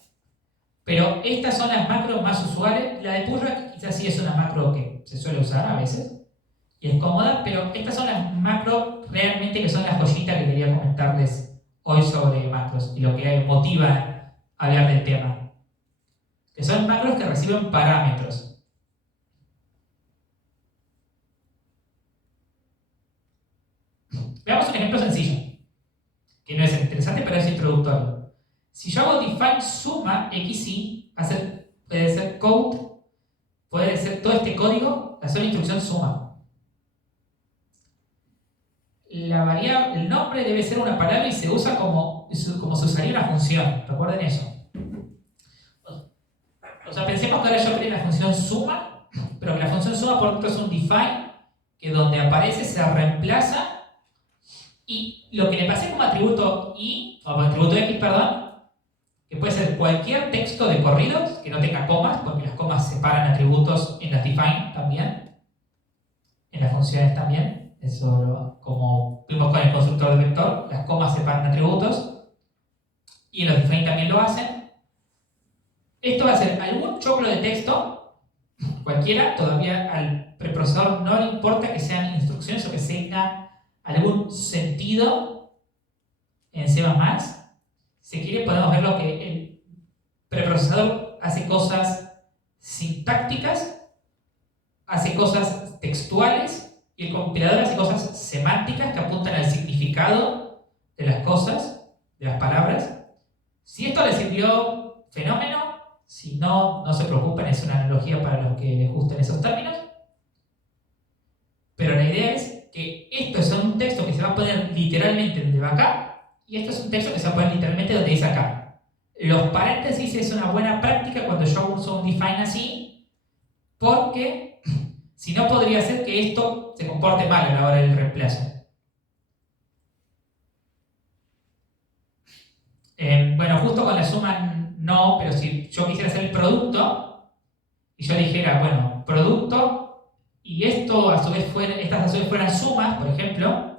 Pero estas son las macros más usuales. La de pushback quizás sí es una macro que se suele usar a veces y es cómoda, pero estas son las macros realmente que son las joyitas que quería comentarles hoy sobre macros y lo que motiva a hablar del tema. Que son macros que reciben parámetros. Veamos un ejemplo sencillo, que no es interesante, pero es introductorio. Si yo hago define suma xy, puede ser code, puede ser todo este código, la sola instrucción suma. La variable, el nombre debe ser una palabra y se usa como se usaría una función. Recuerden eso. O sea, pensemos que ahora yo creé la función suma, pero que la función suma por tanto es un define, que donde aparece se reemplaza. Y lo que le pasé como atributo y, o como atributo x, perdón, que puede ser cualquier texto de corridos que no tenga comas, porque las comas separan atributos en las define también, en las funciones también. Eso, como vimos con el constructor de vector, las comas separan atributos y en los define también lo hacen. Esto va a ser algún choclo de texto, cualquiera. Todavía al preprocesador no le importa que sean instrucciones o que tenga algún sentido en C++. Si quiere podemos ver lo que el preprocesador hace cosas sintácticas, hace cosas textuales, y el compilador hace cosas semánticas que apuntan al significado de las cosas, de las palabras. Si esto les sirvió, fenómeno. Si no, no se preocupen, es una analogía para los que les gusten esos términos. Pero la idea es que esto es un texto que se va a poner literalmente donde va acá, y esto es un texto que se va a poner literalmente donde dice acá. Los paréntesis es una buena práctica cuando yo uso un define así, porque si no podría ser que esto se comporte mal a la hora del reemplazo. Bueno, justo con la suma no, pero si yo quisiera hacer el producto y yo dijera, bueno, producto, y esto a su vez estas a su vez fueran sumas, por ejemplo,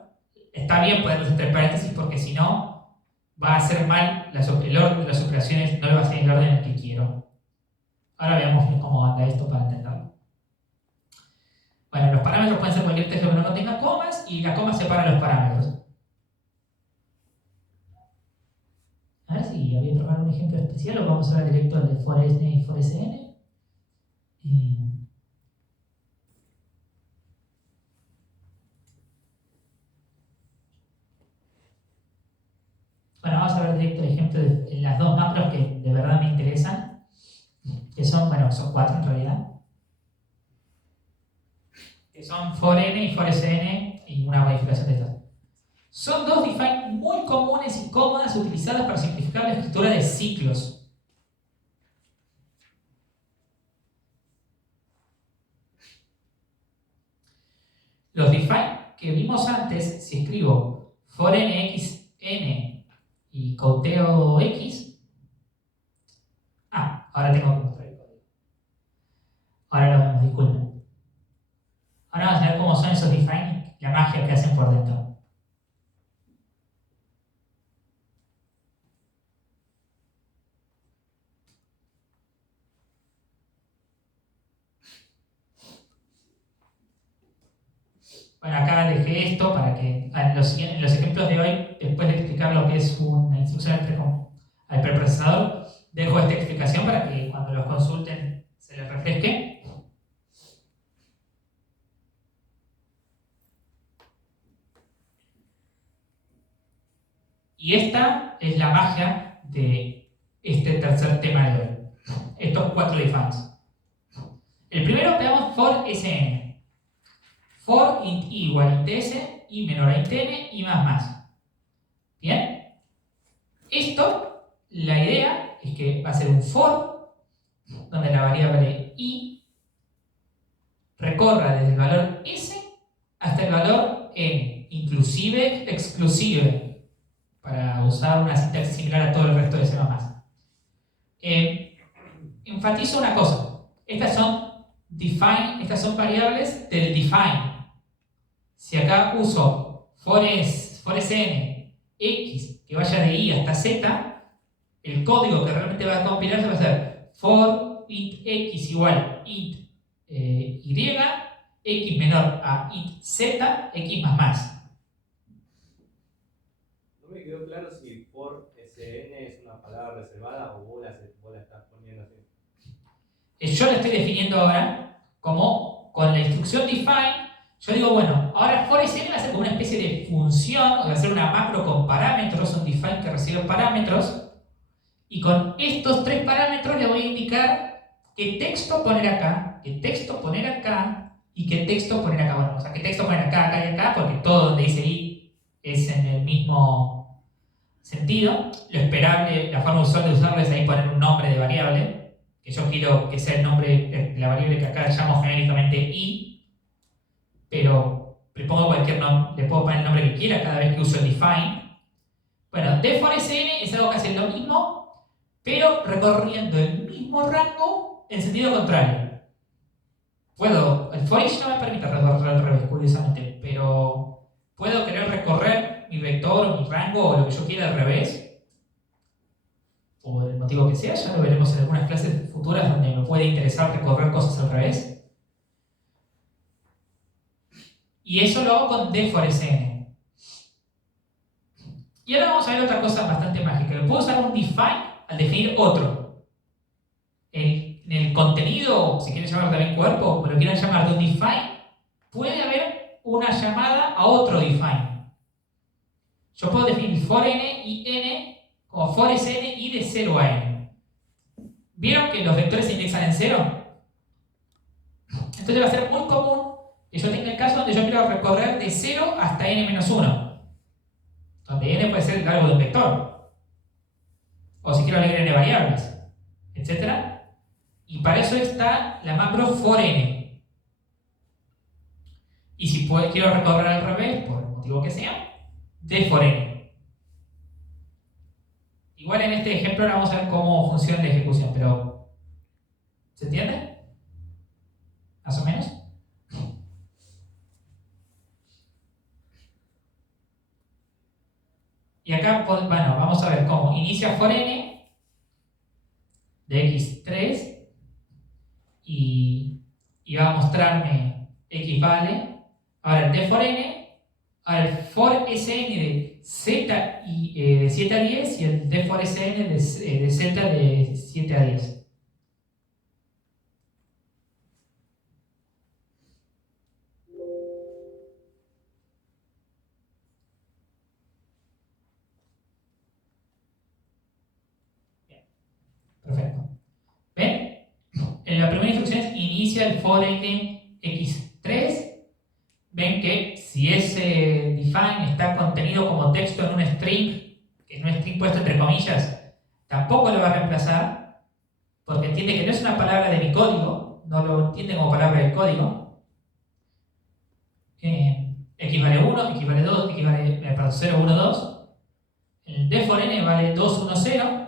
está bien ponerlos entre paréntesis porque si no va a hacer mal el orden de las operaciones, no lo va a hacer en el orden en el que quiero. Ahora veamos cómo anda esto para entenderlo. Bueno, los parámetros pueden ser cualquier texto que no contenga comas y la coma separa los parámetros. A ver si voy a probar un ejemplo especial o vamos a ver directo el de for_sn y for_sn. Bueno, vamos a ver directo el ejemplo de las dos macros que de verdad me interesan, que son, bueno, son 4 en realidad, que son for_n y for_sn y una modificación de estas. Son dos define muy comunes y cómodas utilizadas para simplificar la escritura de ciclos. Los define que vimos antes, si escribo for_n_xn y couteo x, ahora tengo que mostrar el código. Ahora lo vemos, disculpen. Ahora vamos a ver cómo son esos define, la magia que hacen por dentro. Bueno, acá dejé esto para que en los ejemplos de hoy, después de explicar lo que es una instrucción al preprocesador, dejo esta explicación para que cuando los consulten se les refresque. Y esta es la magia de este tercer tema de hoy. Estos 4 defines. El primero veamos for_sn. For int i igual int s, i menor a int n, y más. ¿Bien? Esto, la idea es que va a ser un for, donde la variable i recorra desde el valor s hasta el valor n, inclusive, exclusive, para usar una sintaxis similar a todo el resto de C++. Enfatizo una cosa, estas son variables del define. Si acá uso for_sn x que vaya de i hasta z, el código que realmente va a compilarse va a ser for int x igual int y, x menor a int z, x más. No me quedó claro si for_sn es una palabra reservada o vos la estás poniendo así. Yo lo estoy definiendo ahora como con la instrucción define. Yo digo, bueno, ahora for_sn va a ser como una especie de función, o va a ser una macro con parámetros, un define que recibe parámetros, y con estos 3 parámetros le voy a indicar qué texto poner acá, qué texto poner acá, y qué texto poner acá. Bueno, o sea, qué texto poner acá, acá y acá, porque todo donde dice i es en el mismo sentido. Lo esperable, la forma usual de usarlo es ahí poner un nombre de variable, que yo quiero que sea el nombre de la variable que acá llamo genéricamente i, pero le pongo cualquier nombre, le puedo poner el nombre que quiera cada vez que uso el define. Bueno, de for_sn es algo que hace lo mismo, pero recorriendo el mismo rango en sentido contrario. El for each no me permite recorrer al revés, curiosamente, pero puedo querer recorrer mi vector o mi rango o lo que yo quiera al revés, por el motivo que sea. Ya lo veremos en algunas clases futuras donde me puede interesar recorrer cosas al revés. Y eso lo hago con d for sn. Y ahora vamos a ver otra cosa bastante mágica. Le puedo usar un define al definir otro. En el contenido, si quieren llamar también cuerpo, como lo quieran llamar, de un define, puede haber una llamada a otro define. Yo puedo definir for n y n como for sn y de 0 a n. ¿Vieron que los vectores se indexan en 0? Entonces va a ser muy común que yo tenga el caso donde yo quiero recorrer de 0 hasta n-1, donde n puede ser el largo de un vector, o si quiero leer n variables, etc. Y para eso está la macro for n. Y si quiero recorrer al revés, por el motivo que sea, d for n. Igual en este ejemplo ahora vamos a ver cómo funciona la ejecución, pero ¿se entiende? ¿Más o menos? Y acá, bueno, vamos a ver cómo inicia for n de x3 y va a mostrarme x vale. Ahora el d for n, ahora el for sn de z de 7 a 10 y el d for sn de z de 7 a 10. Perfecto. ¿Ven? En la primera instrucción es inicia el for n x3. Ven que si ese define está contenido como texto en un string, que es un string puesto entre comillas, tampoco lo va a reemplazar, porque entiende que no es una palabra de mi código, no lo entiende como palabra del código. X vale 1, X vale 2, X vale, perdón, 0, 1, 2. El d for n vale 2, 1, 0.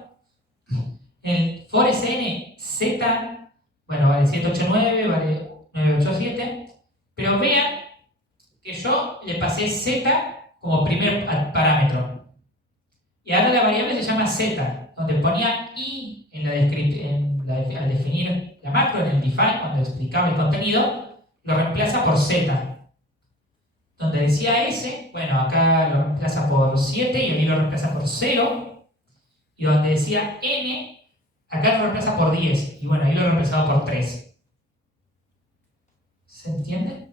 El for sn z, bueno, vale 789, vale 987, pero vean que yo le pasé z como primer parámetro. Y ahora la variable se llama z, donde ponía i al definir la macro en el define, cuando explicaba el contenido, lo reemplaza por z. Donde decía s, bueno, acá lo reemplaza por 7 y aquí lo reemplaza por 0. Y donde decía n, acá lo reemplaza por 10, y bueno, ahí lo he reemplazado por 3. ¿Se entiende?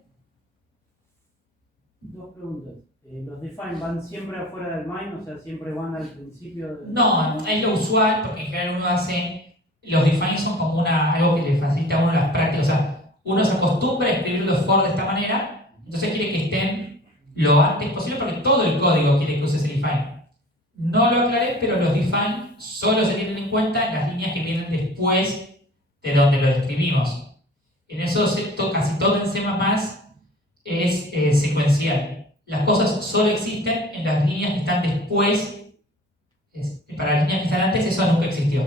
Dos preguntas. ¿Los define van siempre afuera del main? O sea, siempre van al principio del... No, es lo usual, porque en general uno hace... Los defines son como algo que le facilita a uno las prácticas. O sea, uno se acostumbra a escribir los for de esta manera, entonces quiere que estén lo antes posible, porque todo el código quiere que use ese define. No lo aclaré, pero los define solo se tienen en cuenta en las líneas que vienen después de donde lo escribimos. En eso casi todo en C++ es secuencial. Las cosas solo existen en las líneas que están después. Para las líneas que están antes eso nunca existió.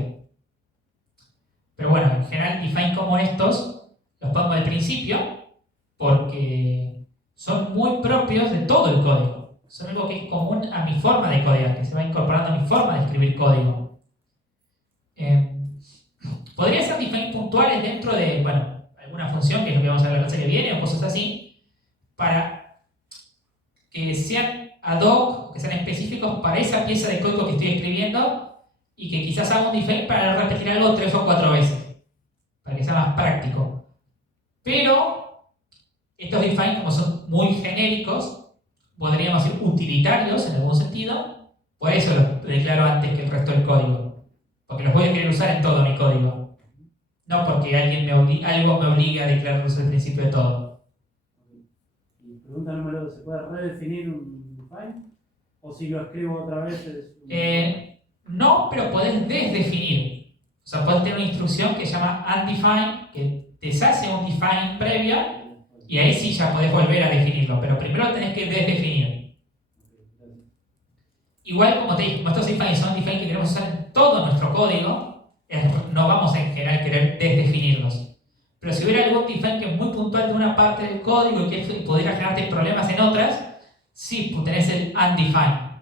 Pero bueno, en general define como estos los pongo al principio porque son muy propios de todo el código. Son algo que es común a mi forma de codear, que se va incorporando a mi forma de escribir código. Podría ser define puntuales dentro de, bueno, alguna función, que es lo que vamos a ver la clase que viene, o cosas así, para que sean ad hoc, o que sean específicos para esa pieza de código que estoy escribiendo, y que quizás haga un define para repetir algo 3 o 4 veces, para que sea más práctico. Pero estos define, como son muy genéricos, podríamos decir utilitarios en algún sentido, por eso los declaro antes que el resto del código, porque los voy a querer usar en todo mi código, no porque algo me obliga a declararlos al principio de todo. Y pregunta número 2, ¿se puede redefinir un define? ¿O si lo escribo otra vez es No, pero podés desdefinir. O sea, podés tener una instrucción que se llama undefined, que deshace un define previa, y ahí sí ya podés volver a definirlo, pero primero tenés que desdefinir. Igual, como te dije, como estos defines son defines que queremos usar en todo nuestro código, no vamos a en general querer desdefinirlos. Pero si hubiera algún define que es muy puntual de una parte del código y que pudiera generarte problemas en otras, sí, pues tenés el undefined.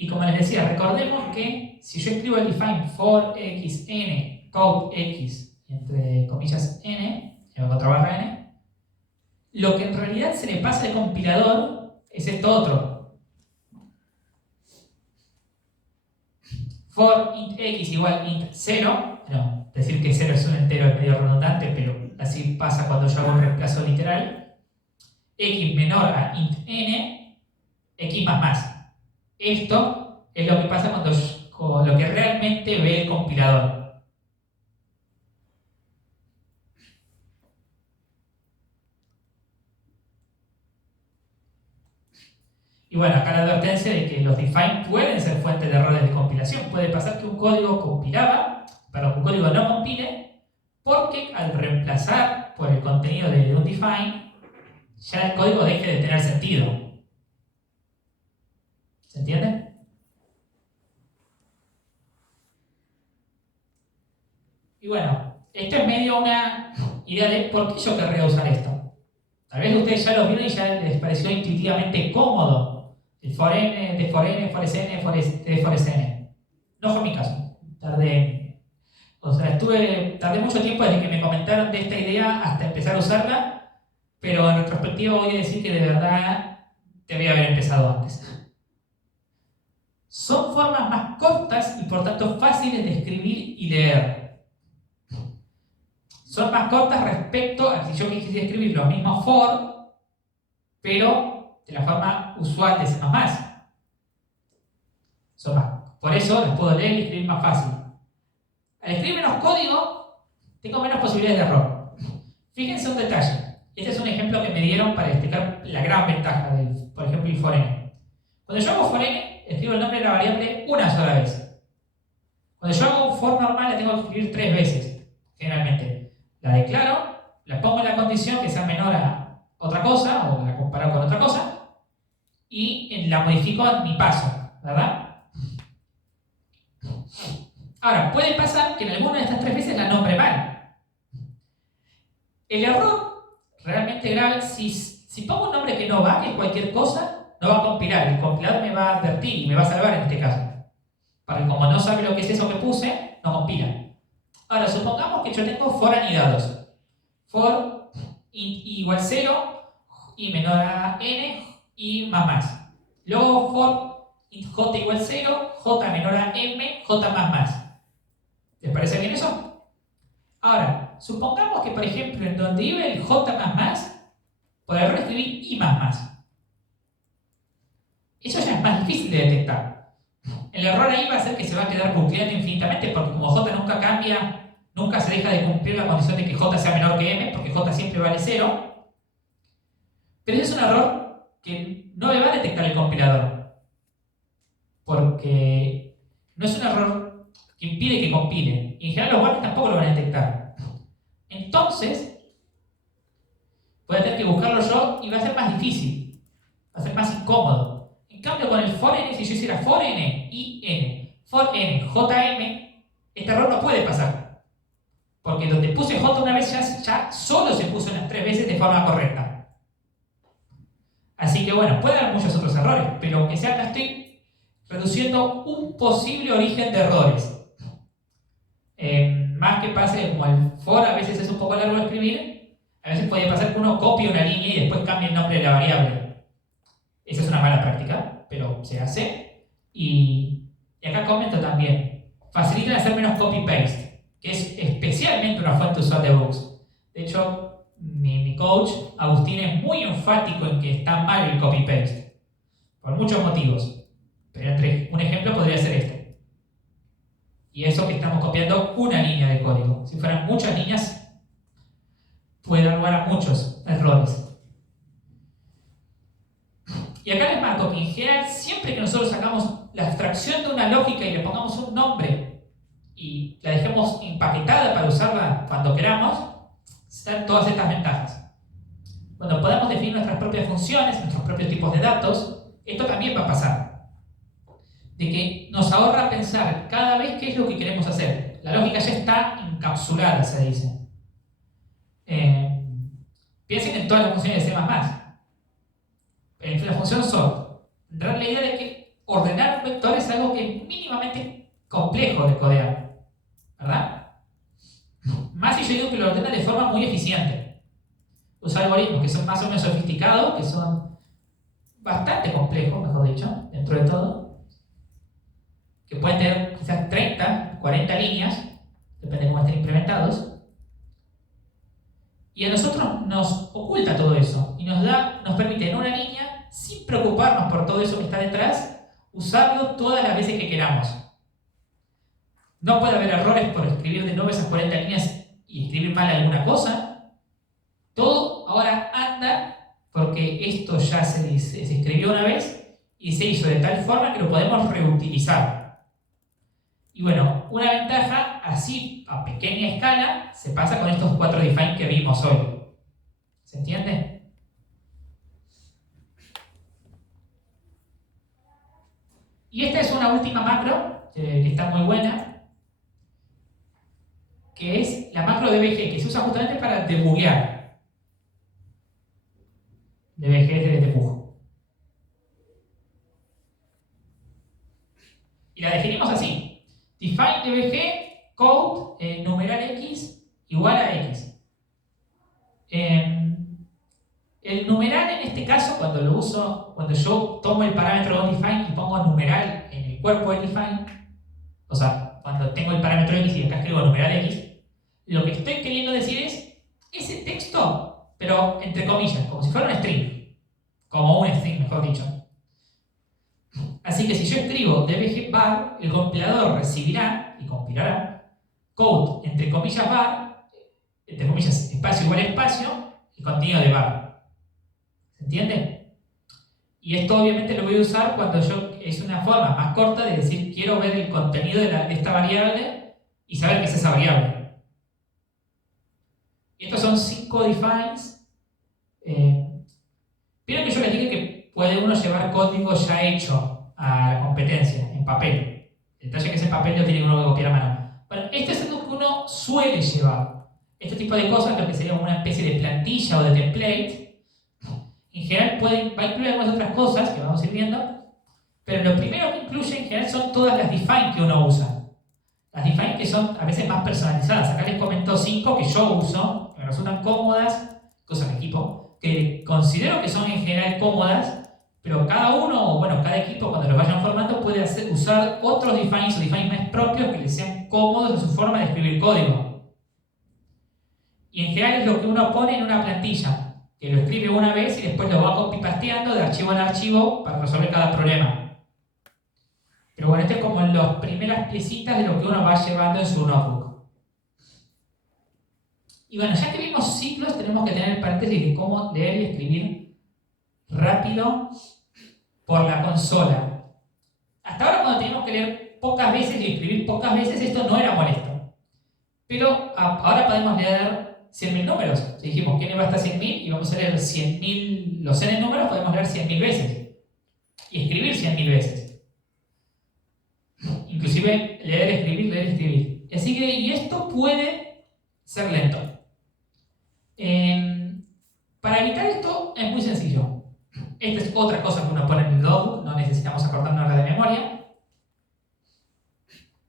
Y como les decía, recordemos que si yo escribo el define for x n code x entre comillas n, en contrabarra n, lo que en realidad se le pasa al compilador es esto otro. For int x igual int 0, no, decir que 0 es un entero es medio redundante, pero así pasa cuando yo hago un reemplazo literal. X menor a int n, x más más. Esto es lo que pasa con lo que realmente ve el compilador. Y bueno, acá la advertencia de que los define pueden ser fuente de errores de compilación. Puede pasar que un código que un código no compile, porque al reemplazar por el contenido de un define, ya el código deje de tener sentido. ¿Se entiende? Y bueno, esto es medio una idea de por qué yo querría usar esto. Tal vez ustedes ya lo vieron y ya les pareció intuitivamente cómodo. El for n, de for n, for sn, for sn. No fue mi caso. Tardé mucho tiempo desde que me comentaron de esta idea hasta empezar a usarla, pero en retrospectiva voy a decir que de verdad debía haber empezado antes. Son formas más cortas y por tanto fáciles de escribir y leer. Son más cortas respecto a si yo quisiera escribir los mismos for, pero de la forma usual de C++. Por eso las puedo leer y escribir más fácil. Al escribir menos código, tengo menos posibilidades de error. Fíjense un detalle. Este es un ejemplo que me dieron para explicar la gran ventaja del, por ejemplo, el for n. Cuando yo hago for n, escribo el nombre de la variable una sola vez. Cuando yo hago un for normal, la tengo que escribir 3 veces, generalmente. La declaro, la pongo en la condición que sea menor a otra cosa, o la comparo con otra cosa, y la modifico en mi paso, ¿verdad? Ahora, puede pasar que en alguna de estas 3 veces la nombre mal. El error realmente grave, si pongo un nombre que no va, que es cualquier cosa, no va a compilar. El compilador me va a advertir y me va a salvar en este caso. Porque como no sabe lo que es eso que puse, no compila. Ahora, supongamos que yo tengo for anidados. For int igual 0 y menor a n y más. Luego for int j igual 0, j menor a m, j más. ¿Les parece bien eso? Ahora, supongamos que, por ejemplo, en donde iba el j por error escribí i más. Eso ya es más difícil de detectar. El error ahí va a ser que se va a quedar cumpliendo infinitamente, porque como j nunca cambia, nunca se deja de cumplir la condición de que j sea menor que m, porque j siempre vale 0. Pero ese es un error que no me va a detectar el compilador, porque no es un error que impide que compile. Y en general los guardias tampoco lo van a detectar. Entonces, voy a tener que buscarlo yo y va a ser más difícil. Va a ser más incómodo. En cambio, con el for n, si yo hiciera for n, i n, for n, jm, este error no puede pasar. Porque donde puse j una vez ya solo se puso unas 3 veces de forma correcta. Así que bueno, puede haber muchos otros errores, pero aunque sea acá estoy reduciendo un posible origen de errores. Más que pase como el for a veces es un poco largo de escribir, a veces puede pasar que uno copie una línea y después cambie el nombre de la variable. Esa es una mala práctica, pero se hace. Y acá comento también, facilitan hacer menos copy-paste, que es especialmente una fuente usual de bugs. De hecho, mi coach, Agustín, es muy enfático en que está mal el copy-paste, por muchos motivos. Pero un ejemplo podría ser este. Y eso que estamos copiando una línea de código. Si fueran muchas líneas, puede dar lugar a muchos errores. Y acá les marco que en general, siempre que nosotros sacamos la abstracción de una lógica y le pongamos un nombre y la dejemos empaquetada para usarla cuando queramos, están todas estas ventajas. Cuando podamos definir nuestras propias funciones, nuestros propios tipos de datos, esto también va a pasar. De que nos ahorra pensar cada vez qué es lo que queremos hacer. La lógica ya está encapsulada, se dice. Piensen en todas las funciones de C++. En la función sort, tendrán la idea de que ordenar un vector es algo que es mínimamente complejo de codear, ¿verdad? Más si yo digo que lo ordena de forma muy eficiente. Usa algoritmos que son más o menos sofisticados, que son bastante complejos, mejor dicho, dentro de todo, que pueden tener quizás 30, 40 líneas, depende de cómo estén implementados. Y a nosotros nos oculta todo eso y nos permite en una línea, sin preocuparnos por todo eso que está detrás, usarlo todas las veces que queramos. No puede haber errores por escribir de nuevo esas 40 líneas y escribir mal alguna cosa. Todo ahora anda porque esto ya se escribió una vez y se hizo de tal forma que lo podemos reutilizar. Y bueno, una ventaja así a pequeña escala se pasa con estos 4 define que vimos hoy. ¿Se entiende? Y esta es una última macro que está muy buena, que es la macro DBG, que se usa justamente para debuguear. DBG es de debug. Y la definimos así. Define DBG code numeral x igual a x. El numeral en este caso, cuando lo uso, cuando yo tomo el parámetro onDefine y pongo numeral en el cuerpo del define, o sea, cuando tengo el parámetro x y acá escribo numeral x, lo que estoy queriendo decir es ese texto, pero entre comillas, como si fuera un string, como un string, mejor dicho. Así que si yo escribo dbg var, el compilador recibirá y compilará code entre comillas var, entre comillas espacio igual a espacio, el contenido de var. ¿Se entiende? Y esto obviamente lo voy a usar cuando es una forma más corta de decir quiero ver el contenido de esta variable y saber qué es esa variable. Y estos son 5 defines. Pero que yo les dije que puede uno llevar código ya hecho a la competencia, en papel. El detalle es que ese papel lo tiene uno que copiar a mano. Bueno, esto es algo que uno suele llevar. Este tipo de cosas, lo que sería una especie de plantilla o de template, en general va a incluir algunas otras cosas que vamos a ir viendo, pero lo primero que incluye en general son todas las define que uno usa. Las define que son a veces más personalizadas. Acá les comento 5 que yo uso, que me resultan cómodas, cosas de equipo, que considero que son en general cómodas, pero cada uno, o bueno, cada equipo cuando lo vayan formando puede usar otros defines o defines más propios que les sean cómodos en su forma de escribir código. Y en general es lo que uno pone en una plantilla, que lo escribe una vez y después lo va copy-pasteando de archivo en archivo para resolver cada problema. Pero bueno, esto es como las primeras piecitas de lo que uno va llevando en su notebook. Y bueno, ya que vimos ciclos, tenemos que tener el paréntesis de cómo leer y escribir rápido por la consola. Hasta ahora, cuando teníamos que leer pocas veces y escribir pocas veces, esto no era molesto. Pero ahora podemos leer 100.000 números. Si dijimos que no va hasta 100.000 y vamos a leer 100.000, los n números, podemos leer 100.000 veces. Y escribir 100.000 veces. Inclusive leer, escribir. Así que, y esto puede ser lento. Para evitar esto es muy sencillo. Esta es otra cosa que uno pone en el notebook, no necesitamos acordarnos la de memoria.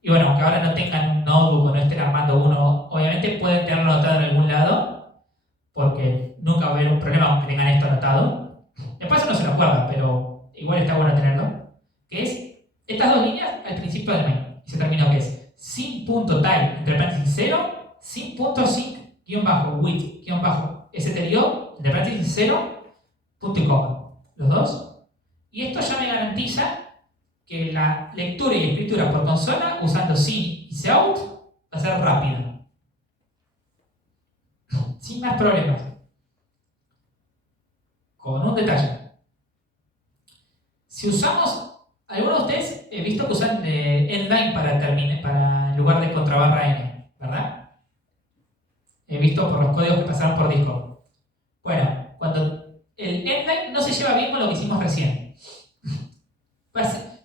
Y bueno, aunque ahora no tengan un notebook o no estén armando uno, obviamente pueden tenerlo anotado en algún lado, porque nunca va a haber un problema aunque tengan esto anotado. Después uno se lo acuerda, pero igual está bueno tenerlo. Que es estas dos líneas al principio del main. Y se terminó que es sin.type, entre paréntesis 0, sin.sync_with_stdio, entre paréntesis 0, punto y coma. Los dos. Y esto ya me garantiza que la lectura y escritura por consola usando sin y cout va a ser rápida. sin más problemas. Con un detalle. Si usamos, algunos de ustedes he visto que usan endline para en lugar de contrabarra n, ¿verdad? He visto por los códigos que pasaron por disco. Bueno, cuando el endline no se lleva bien con lo que hicimos recién.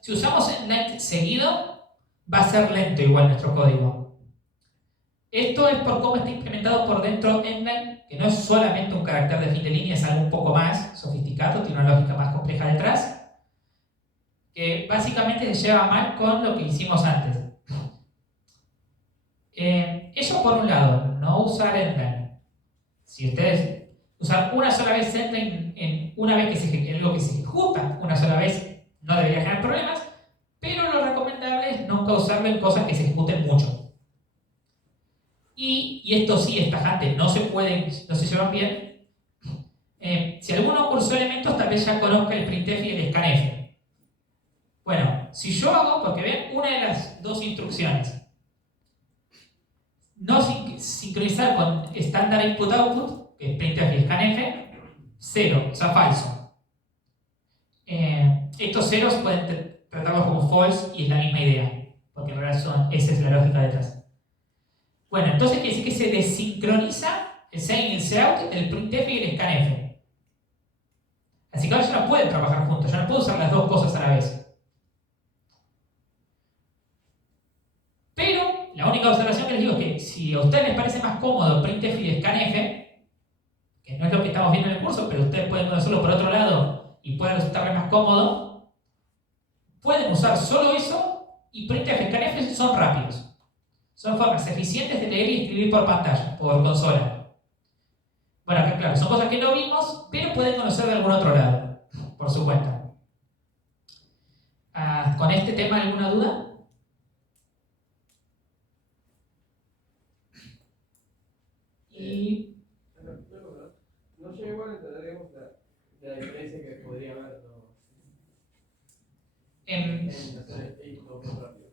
Si usamos endline seguido, va a ser lento igual nuestro código. Esto es por cómo está implementado por dentro endline, que no es solamente un carácter de fin de línea, es algo un poco más sofisticado, tiene una lógica más compleja detrás, que básicamente se lleva mal con lo que hicimos antes. Eso por un lado, no usar endline. Si ustedes usan una sola vez endline una vez que algo que se ejecuta una sola vez, no debería generar problemas, pero lo recomendable es nunca usarlo en cosas que se ejecuten mucho. Y esto sí es tajante, no se llevan bien. Si alguno cursó elementos, tal vez ya conozca el printf y el scanf. Bueno, si yo hago, porque ven, una de las dos instrucciones, no sincronizar con estándar input-output, que es printf y scanf, 0, o sea, falso. Estos ceros pueden tratarlos como false y es la misma idea, porque en realidad esa es la lógica detrás. Bueno, entonces quiere decir que se desincroniza el sein y el seout, el printf y el scanf. Así que ahora ya no pueden trabajar juntos, ya no puedo usar las dos cosas a la vez. Pero la única observación que les digo es que si a ustedes les parece más cómodo printf y scanf, que no es lo que estamos viendo en el curso, pero ustedes pueden hacerlo por otro lado y puede resultarles más cómodo, pueden usar solo eso y printf y scanf son rápidos. Son formas eficientes de leer y escribir por pantalla, por consola. Bueno, acá claro, son cosas que no vimos, pero pueden conocer de algún otro lado, por su cuenta. ¿Con este tema alguna duda? Y... No llego a entender la diferencia que podría haber en hacer esto más rápido.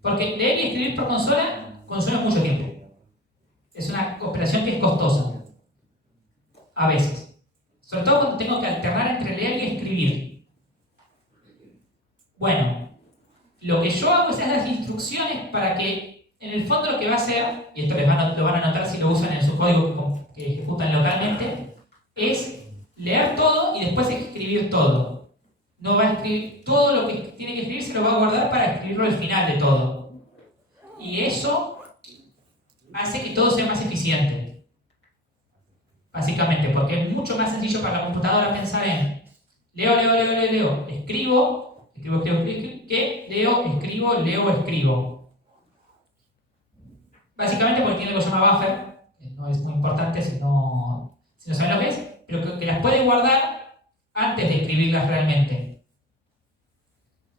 Porque leer y escribir por consola consume mucho tiempo. Es una operación que es costosa. A veces. Sobre todo cuando tengo que alternar entre leer y escribir. Bueno, lo que yo hago es dar las instrucciones para que, en el fondo lo que va a hacer, y esto lo van a notar si lo usan en su código que ejecutan localmente, es leer todo y después escribir todo. No va a escribir todo lo que tiene que escribir, se lo va a guardar para escribirlo al final de todo. Y eso hace que todo sea más eficiente. Básicamente, porque es mucho más sencillo para la computadora pensar en leo, escribo, que leo, escribo. Básicamente porque tiene lo que se llama buffer, que no es muy importante si no saben lo que es, pero que las puede guardar antes de escribirlas realmente.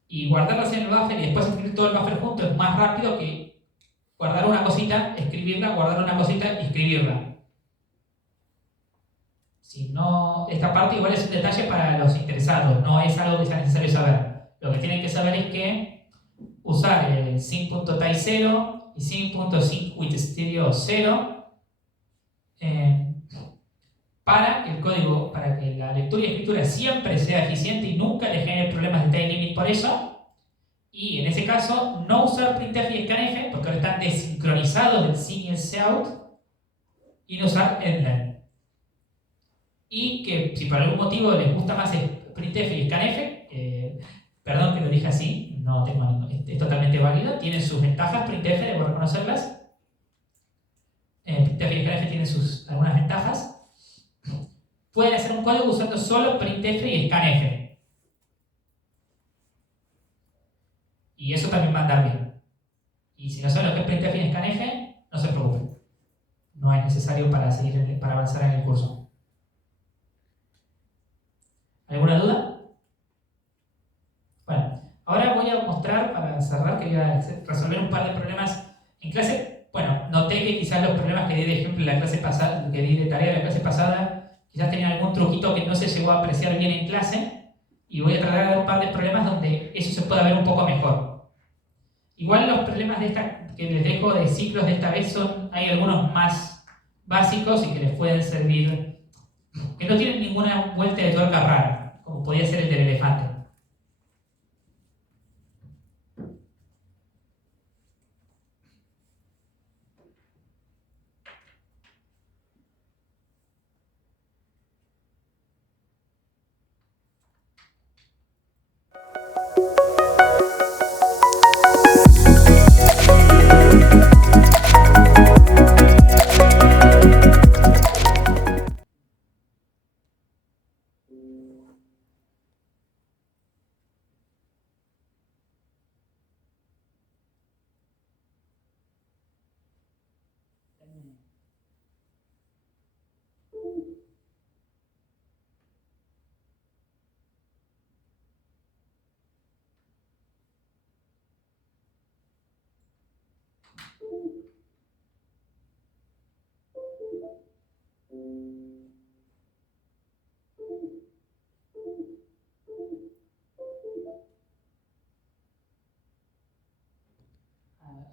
Y guardarlas en el buffer y después escribir todo el buffer junto es más rápido que guardar una cosita, escribirla, guardar una cosita y escribirla. Si no, esta parte igual es un detalle para los interesados, no es algo que sea necesario saber. Lo que tienen que saber es que usar el sync.tie0 y sync.sync_with_stereo0 para que el código, para que la lectura y escritura siempre sea eficiente y nunca le genere problemas de time limit por eso. Y en ese caso, no usar printf y scanf, porque ahora están desincronizados del sin y el cout, y no usar endline. Y que si por algún motivo les gusta más printf y scanf, perdón que lo dije así, no tengo es totalmente válido, tienen sus ventajas printf, debo reconocerlas. Printf y scanf tienen algunas ventajas. Pueden hacer un código usando solo printf y scanf. Y eso también va a andar bien. Y si no saben lo que es printf y scanf, no se preocupen. No es necesario para avanzar en el curso. ¿Alguna duda? Bueno, ahora voy a mostrar, para cerrar, que voy a resolver un par de problemas en clase. Bueno, noté que quizás los problemas que di de ejemplo en la clase pasada, que di de tarea en la clase pasada, quizás tenían algún truquito que no se llegó a apreciar bien en clase. Y voy a tratar de dar un par de problemas donde eso se pueda ver un poco mejor. Igual los problemas que les dejo de ciclos de esta vez hay algunos más básicos y que les pueden servir, que no tienen ninguna vuelta de tuerca rara, como podía ser el del elefante.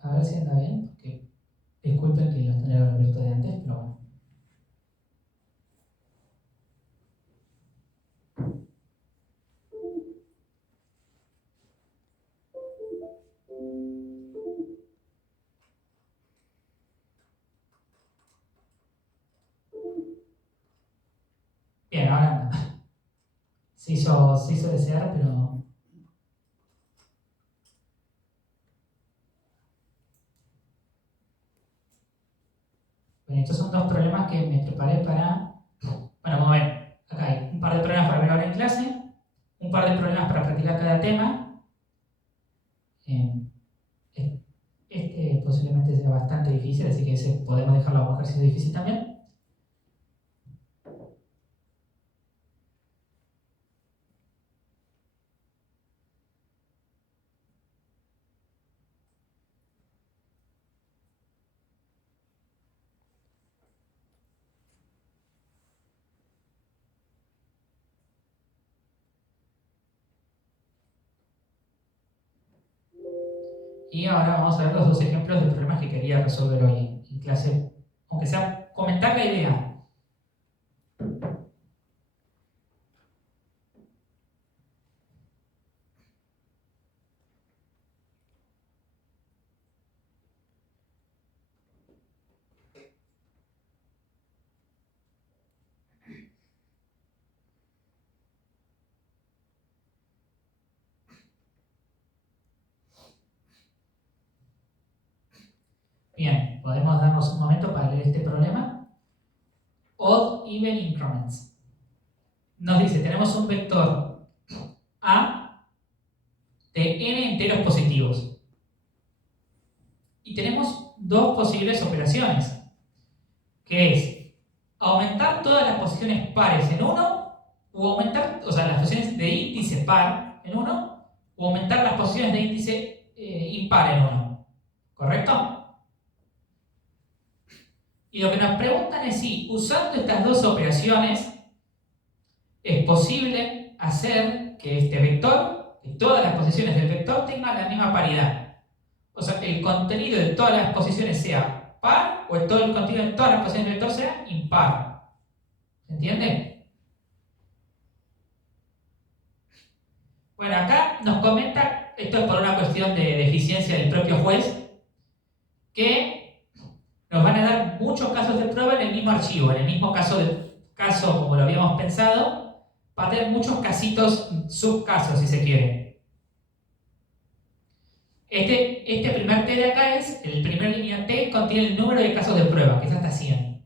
A ver si anda bien, porque disculpen que los tenía abierto de antes, pero bueno. Bien, ahora anda. Se hizo desear, pero... Bueno, estos son dos problemas que me preparé para... Bueno, vamos a ver. Acá hay un par de problemas para ver ahora en clase, un par de problemas para practicar cada tema. Este posiblemente sea bastante difícil, así que ese podemos dejarlo como ejercicio difícil también. Y ahora vamos a ver los dos ejemplos de problemas que quería resolver hoy en clase, aunque sea comentar la idea. Bien, podemos darnos un momento para leer este problema. Odd even increments. Nos dice, tenemos un vector A de n enteros positivos. Y tenemos dos posibles operaciones, que es aumentar todas las posiciones pares en 1, o aumentar, o sea, las posiciones de índice par en 1, o aumentar las posiciones de índice impar en 1. ¿Correcto? Y lo que nos preguntan es si, usando estas dos operaciones, es posible hacer que este vector, que todas las posiciones del vector tengan la misma paridad. O sea, que el contenido de todas las posiciones sea par, o todo el contenido de todas las posiciones del vector sea impar. ¿Se entiende? Bueno, acá nos comenta, esto es por una cuestión de eficiencia del propio juez, que nos van a dar muchos casos de prueba en el mismo archivo, en el mismo caso como lo habíamos pensado, va a tener muchos casitos, subcasos si se quiere. Este primer T de acá es, el primer línea T contiene el número de casos de prueba, que es hasta 100.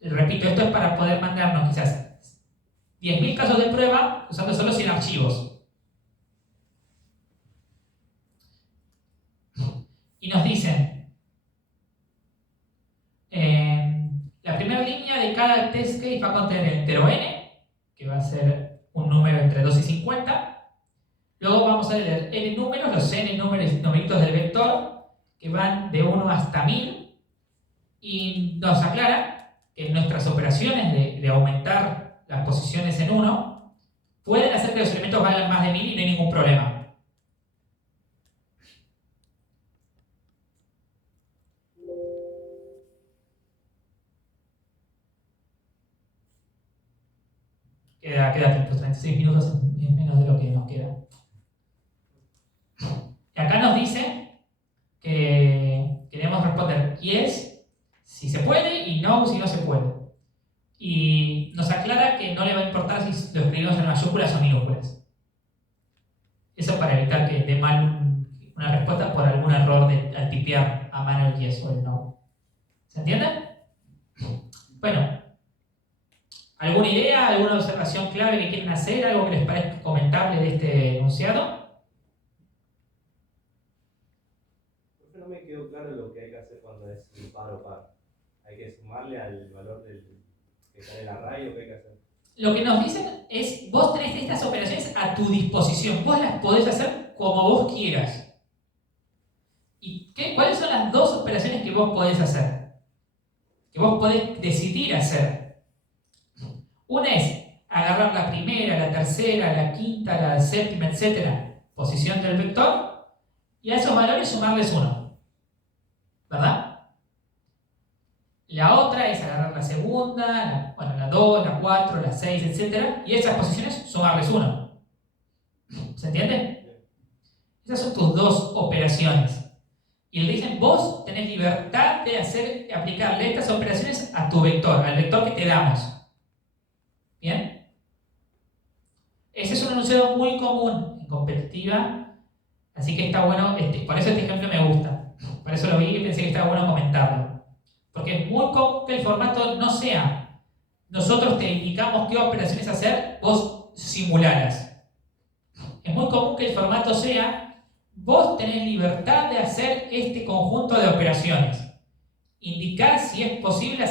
Repito, esto es para poder mandarnos quizás 10.000 casos de prueba usando solo 100 archivos. Y nos dicen, la primera línea de cada test case va a contener el entero n, que va a ser un número entre 2 y 50. Luego vamos a leer n números, los n numeritos del vector, que van de 1 hasta 1000. Y nos aclara que nuestras operaciones de aumentar las posiciones en 1 pueden hacer que los elementos valgan más de 1000 y no hay ningún problema. Queda tiempo, 36 minutos es menos de lo que nos queda. Y acá nos dice que queremos responder yes si se puede y no si no se puede. Y nos aclara que no le va a importar si lo escribimos en mayúsculas o minúsculas. Eso para evitar que dé mal una respuesta por algún error al tipear a mano el yes o el no. ¿Se entiende? Bueno, ¿alguna idea, alguna observación clave que quieren hacer? ¿Algo que les parezca comentable de este enunciado? No me quedó claro lo que hay que hacer cuando es impar o par. ¿Hay que sumarle al valor que está en el array o qué hay que hacer? Lo que nos dicen es, vos tenés estas operaciones a tu disposición, vos las podés hacer como vos quieras. ¿Y cuáles son las dos operaciones que vos podés hacer? Que vos podés decidir hacer. Una es agarrar la primera, la tercera, la quinta, la séptima, etcétera, posición del vector, y a esos valores sumarles 1. ¿Verdad? La otra es agarrar la segunda, la 2, la 4, la 6, etcétera, y a esas posiciones sumarles 1. ¿Se entiende? Esas son tus dos operaciones. Y le dicen, vos tenés libertad de aplicarle estas operaciones a tu vector, al vector que te damos. ¿Bien? Ese es un enunciado muy común en competitiva, así que está bueno, por eso este ejemplo me gusta. Por eso lo vi y pensé que estaba bueno comentarlo. Porque es muy común que el formato no sea nosotros te indicamos qué operaciones hacer, vos simulalas. Es muy común que el formato sea vos tenés libertad de hacer este conjunto de operaciones. Indicar si es posible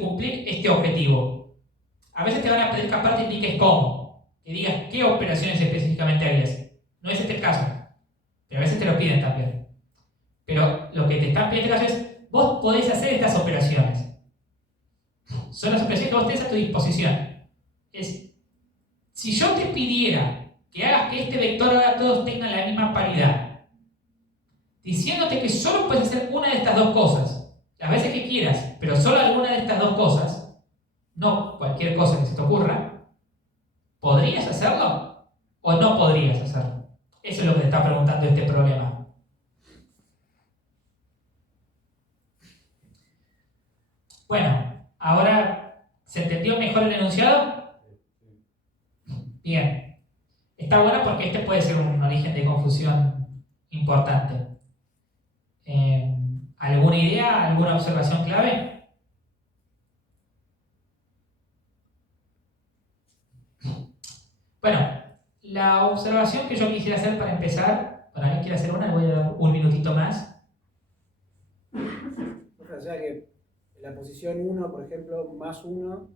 cumplir este objetivo. A veces te van a pedir que aparte indiques cómo, que digas qué operaciones específicamente harías. No es este el caso, pero a veces te lo piden también. Pero lo que te están pidiendo es vos podés hacer estas operaciones. Son las operaciones que vos tenés a tu disposición. Si yo te pidiera que hagas que este vector ahora todos tengan la misma paridad, diciéndote que solo puedes hacer una de estas dos cosas, las veces que quieras, pero solo alguna de estas dos cosas, no cualquier cosa que se te ocurra, ¿podrías hacerlo o no podrías hacerlo? Eso es lo que te está preguntando este problema. Bueno, ahora, ¿se entendió mejor el enunciado? Bien. Está bueno porque este puede ser un origen de confusión importante. ¿Alguna idea? ¿Alguna observación clave? Bueno, la observación que yo quisiera hacer para empezar, para alguien quiere hacer una, le voy a dar un minutito más. O sea que la posición 1, por ejemplo, más 1,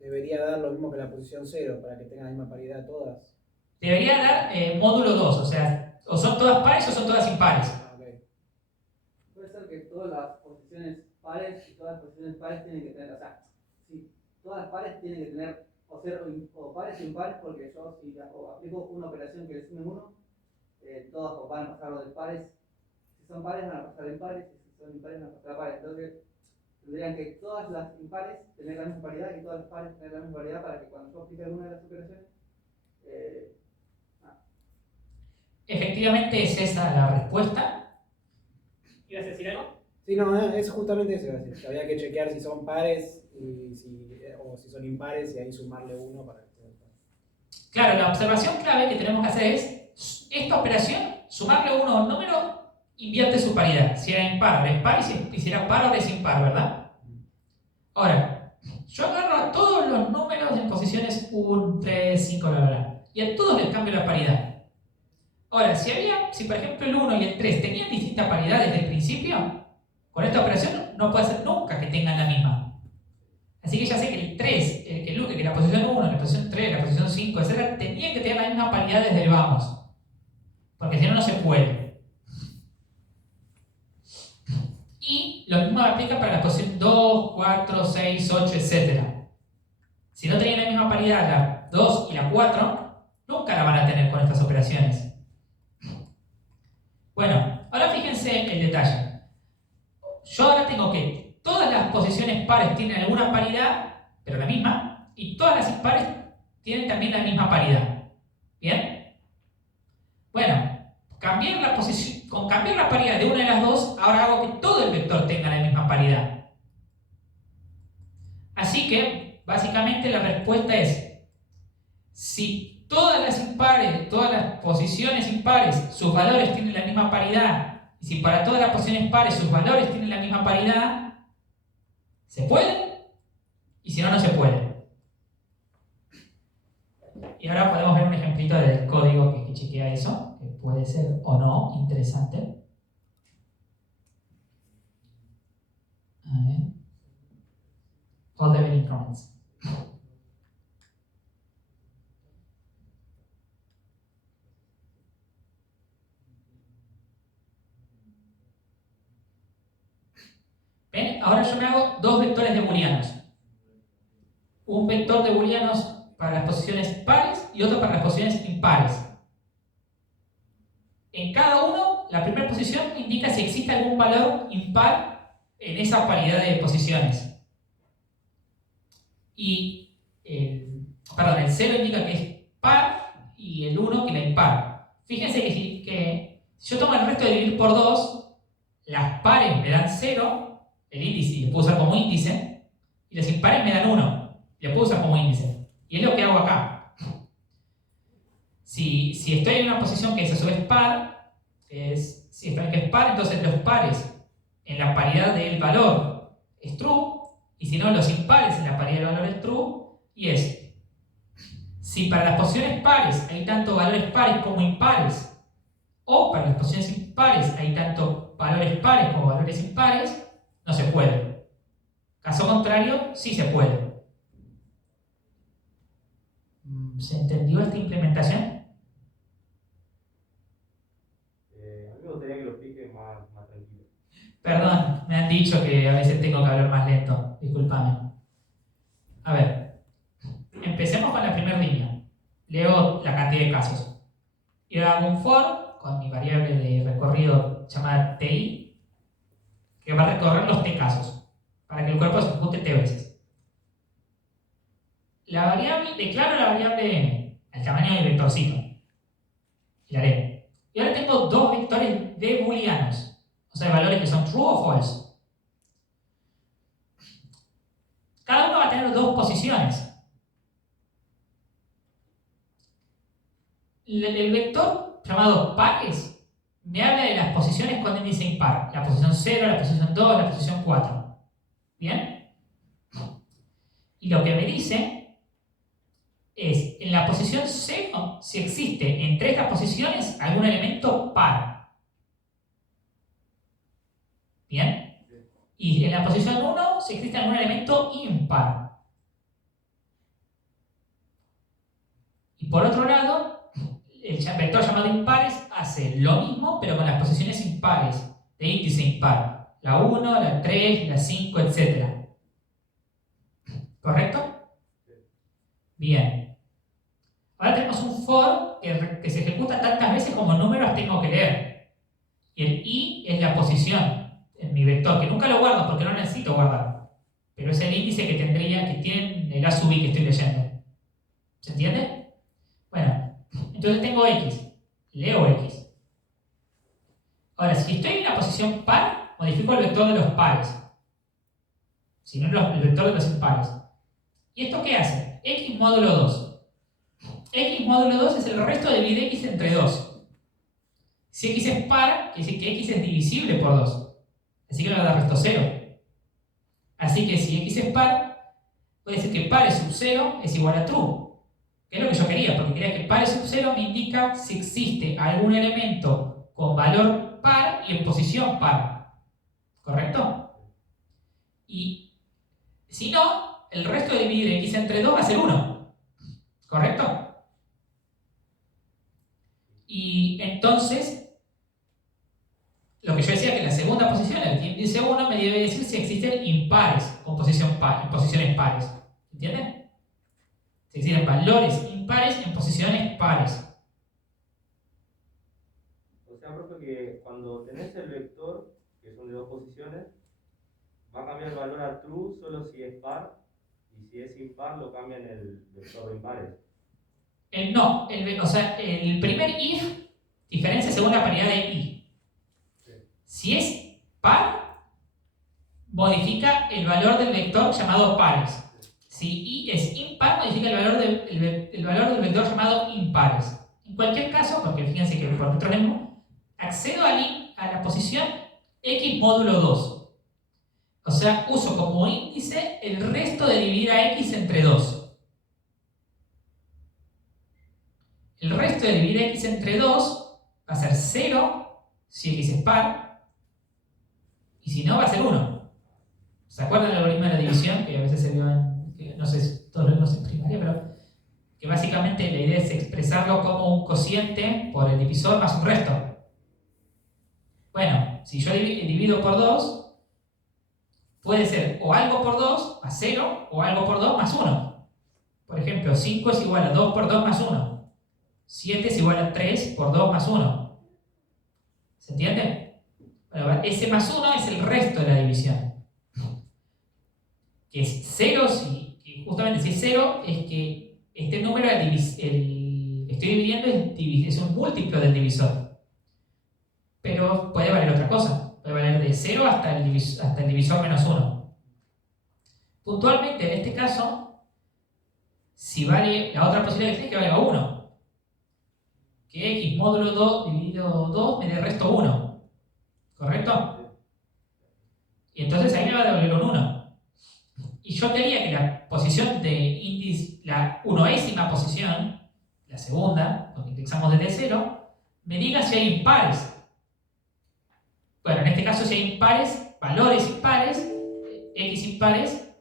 debería dar lo mismo que la posición 0 para que tengan la misma paridad todas. Debería dar módulo 2, o sea, o son todas pares o son todas impares. Okay. Puede ser que todas las posiciones pares y todas las posiciones pares tienen que tener, o sea, sí, todas las pares tienen que tener o ser o pares o impares, porque yo si aplico una operación que le sume 1, todas van a pasar de pares. Si son pares van a pasar a impares, y si son impares van a pasar a pares. Entonces tendrían que todas las impares tener la misma paridad y todas las pares tener la misma paridad para que cuando yo aplique alguna de las operaciones Efectivamente es esa la respuesta. ¿Ibas a decir algo? Sí, no, es justamente eso. Había que chequear si son pares o si son impares y ahí sumarle 1 para que todo. Claro, la observación clave que tenemos que hacer es esta operación, sumarle 1 a un número, invierte su paridad. Si era impar, ahora es par, y si era par, ahora es impar, ¿verdad? Ahora, yo agarro a todos los números en posiciones 1, 3, 5, y a todos les cambio la paridad. Ahora, si por ejemplo el 1 y el 3 tenían distinta paridad desde el principio, con esta operación no puede ser nunca que tengan la misma. Así que ya sé que el 3, que la posición 1, la posición 3, la posición 5, etc., tenían que tener la misma paridad desde el vamos. Porque si no, no se puede. Y lo mismo aplica para la posición 2, 4, 6, 8, etc. Si no tenían la misma paridad la 2 y la 4, nunca la van a tener con estas operaciones. Bueno, ahora fíjense el detalle. Yo ahora tengo que todas las posiciones pares tienen alguna paridad, pero la misma, y todas las impares tienen también la misma paridad. ¿Bien? Bueno, con cambiar la paridad de una de las dos, ahora hago que todo el vector tenga la misma paridad. Así que, básicamente la respuesta es, si todas las posiciones impares, sus valores tienen la misma paridad, y si para todas las posiciones pares sus valores tienen la misma paridad, ¿se puede? Y si no, no se puede. Y ahora podemos ver un ejemplito del código que chequea eso, que puede ser o no interesante. A ver. All the increments. ¿Ven? Ahora yo me hago dos vectores de booleanos. Un vector de booleanos para las posiciones pares y otro para las posiciones impares. En cada uno, la primera posición indica si existe algún valor impar en esa paridad de posiciones. Y el 0 indica que es par y el 1 que la impar. Fíjense que si yo tomo el resto de dividir por 2, las pares me dan 0, el índice le puedo usar como índice, y las impares me dan 1, le puedo usar como índice. Y es lo que hago acá. Si estoy en una posición que es a su vez par, si estoy en que es par, entonces los pares en la paridad del valor es true, y si no, los impares en la paridad del valor es true, y es, si para las posiciones pares hay tanto valores pares como impares, o para las posiciones impares hay tanto valores pares como valores impares, no se puede. Caso contrario, sí se puede. ¿Se entendió esta implementación? A mí me gustaría que lo explique más tranquilo. Perdón, me han dicho que a veces tengo que hablar más lento. Discúlpame. A ver, empecemos con la primera línea. Leo la cantidad de casos. Y ahora hago un for con mi variable de recorrido llamada ti, que va a recorrer los t casos, para que el cuerpo se ejecute t veces. Declaro la variable n, el tamaño del vectorcito. Y la leo. Y ahora tengo dos vectores de booleanos, o sea, valores que son true o false. Cada uno va a tener dos posiciones. El vector llamado pares me habla de las posiciones con índice impar. La posición 0, la posición 2, la posición 4. ¿Bien? Y lo que me dice es, en la posición 0, si existe entre estas posiciones algún elemento par. ¿Bien? Y en la posición 1, si existe algún elemento impar. Y por otro lado, el vector llamado impares hace lo mismo, pero con las posiciones impares, de índice impar. La 1, la 3, la 5, etc. ¿Correcto? Bien. Ahora tenemos un for que se ejecuta tantas veces como números tengo que leer. Y el i es la posición en mi vector, que nunca lo guardo porque no necesito guardarlo. Pero es el índice que tiene el a sub i que estoy leyendo. ¿Se entiende? Bueno, entonces tengo x. Leo x. Ahora, si estoy en la posición par, modifico el vector de los pares. Si no, el vector de los impares. ¿Y esto qué hace? X módulo 2. X módulo 2 es el resto de dividir x entre 2. Si x es par, quiere decir que x es divisible por 2. Así que le va a dar resto 0. Así que si x es par, puede decir que par sub 0 es igual a true. Que es lo que yo quería, porque quería que par sub 0 me indica si existe algún elemento con valor par y en posición par. ¿Correcto? Y si no, el resto de dividir x entre 2 va a ser 1. ¿Correcto? Y entonces, lo que yo decía que la segunda posición, el índice 1, me debe decir si existen impares con posiciones pares. ¿Entienden? Si existen valores impares en posiciones pares. O sea, profe, que cuando tenés el vector, que son de dos posiciones, va a cambiar el valor a true solo si es par, y si es impar lo cambia en el vector de impares. No, o sea, el primer if diferencia según la paridad de i. Si es par, modifica el valor del vector llamado pares. Si i es impar, modifica el valor del vector llamado impares. En cualquier caso, porque fíjense que por nuestro ejemplo, accedo a la posición x módulo 2. O sea, uso como índice el resto de dividir a x entre 2. El resto de dividir a x entre 2 va a ser 0 si x es par, y si no va a ser 1. ¿Se acuerdan del algoritmo de la división? Que a veces se vio no sé si todos lo vimos en primaria, pero que básicamente la idea es expresarlo como un cociente por el divisor más un resto. Bueno, si yo divido por 2, puede ser o algo por 2 más 0 o algo por 2 más 1. Por ejemplo, 5 es igual a 2 por 2 más 1. 7 es igual a 3 por 2 más 1. ¿Se entiende? Bueno, ese más 1 es el resto de la división. Que es 0, justamente si es 0, es que este número, estoy dividiendo, es un múltiplo del divisor. Pero puede valer otra cosa. Puede valer de 0 hasta el divisor menos 1. Puntualmente, en este caso, si vale la otra posibilidad que tiene que valga 1. Que x módulo 2 dividido 2 me dé resto 1. ¿Correcto? Y entonces ahí me va a devolver un 1. Y yo quería que la posición de índice, la 1ª posición, la segunda, porque indexamos desde 0, me diga si hay impares. Bueno, en este caso si hay impares, valores impares, x impares,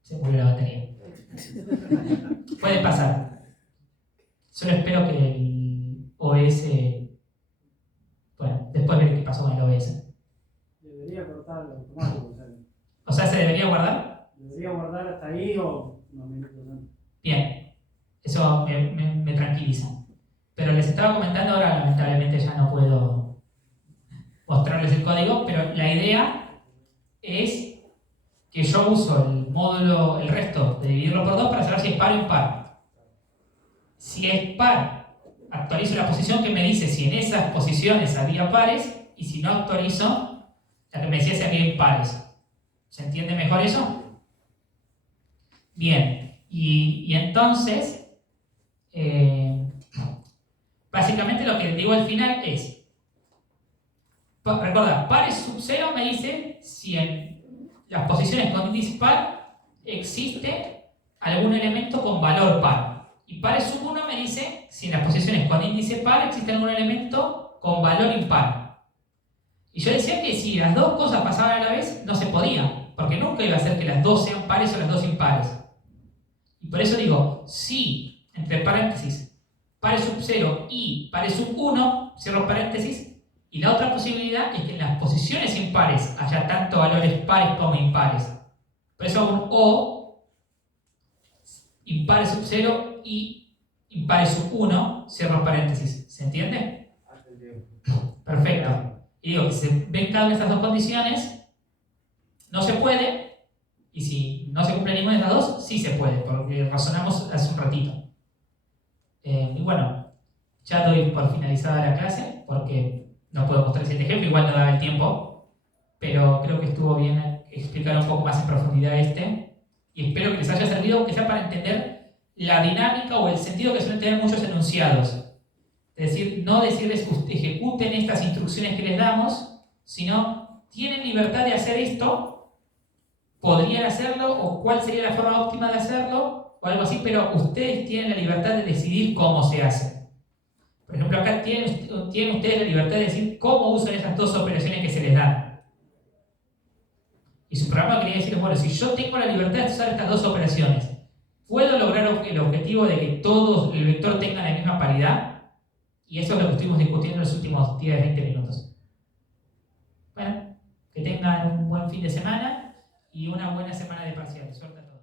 se murió la batería. Puede pasar. Solo espero que el OS... Bueno, después veré qué pasó con el OS. Debería cortar automático. O sea, ¿se debería guardar? Debería guardar hasta ahí o unos minutos antes. Bien, eso me tranquiliza. Pero les estaba comentando, ahora lamentablemente ya no puedo mostrarles el código, pero la idea es que yo uso el módulo, el resto, de dividirlo por 2 para saber si es par o impar. Si es par, actualizo la posición que me dice si en esas posiciones había pares, y si no, actualizo la que me decía si había impares. ¿Se entiende mejor eso? Bien, y entonces, básicamente lo que digo al final es, recuerda, pares sub 0 me dice si en las posiciones con índice par existe algún elemento con valor par. Y pares sub 1 me dice si en las posiciones con índice par existe algún elemento con valor impar. Y yo decía que si las dos cosas pasaban a la vez, no se podía, porque nunca iba a ser que las dos sean pares o las dos impares. Y por eso digo, si, entre paréntesis, pares sub 0 y pares sub 1, cierro paréntesis, y la otra posibilidad es que en las posiciones impares haya tanto valores pares como impares. Por eso hago un O, impares sub 0 y impares sub 1, cierro paréntesis. ¿Se entiende? Perfecto. Y digo que si se ven cada una de estas dos condiciones, no se puede, y si no se cumple ninguna de estas dos, sí se puede, porque razonamos hace un ratito. Y bueno, ya doy por finalizada la clase, porque no puedo mostrar ese ejemplo, igual no daba el tiempo, pero creo que estuvo bien explicar un poco más en profundidad y espero que les haya servido, aunque sea para entender la dinámica o el sentido que suelen tener muchos enunciados. Es decir, no decirles que ejecuten estas instrucciones que les damos, sino tienen libertad de hacer esto, podrían hacerlo, o cuál sería la forma óptima de hacerlo, o algo así, pero ustedes tienen la libertad de decidir cómo se hace. Por ejemplo, acá tienen ustedes la libertad de decir cómo usan esas dos operaciones que se les dan. Y su programa quería decir, bueno, si yo tengo la libertad de usar estas dos operaciones, ¿puedo lograr el objetivo de que todos el vector tenga la misma paridad? Y eso es lo que estuvimos discutiendo en los últimos 10-20 minutos. Bueno, que tengan un buen fin de semana y una buena semana de parciales. Suerte a todos.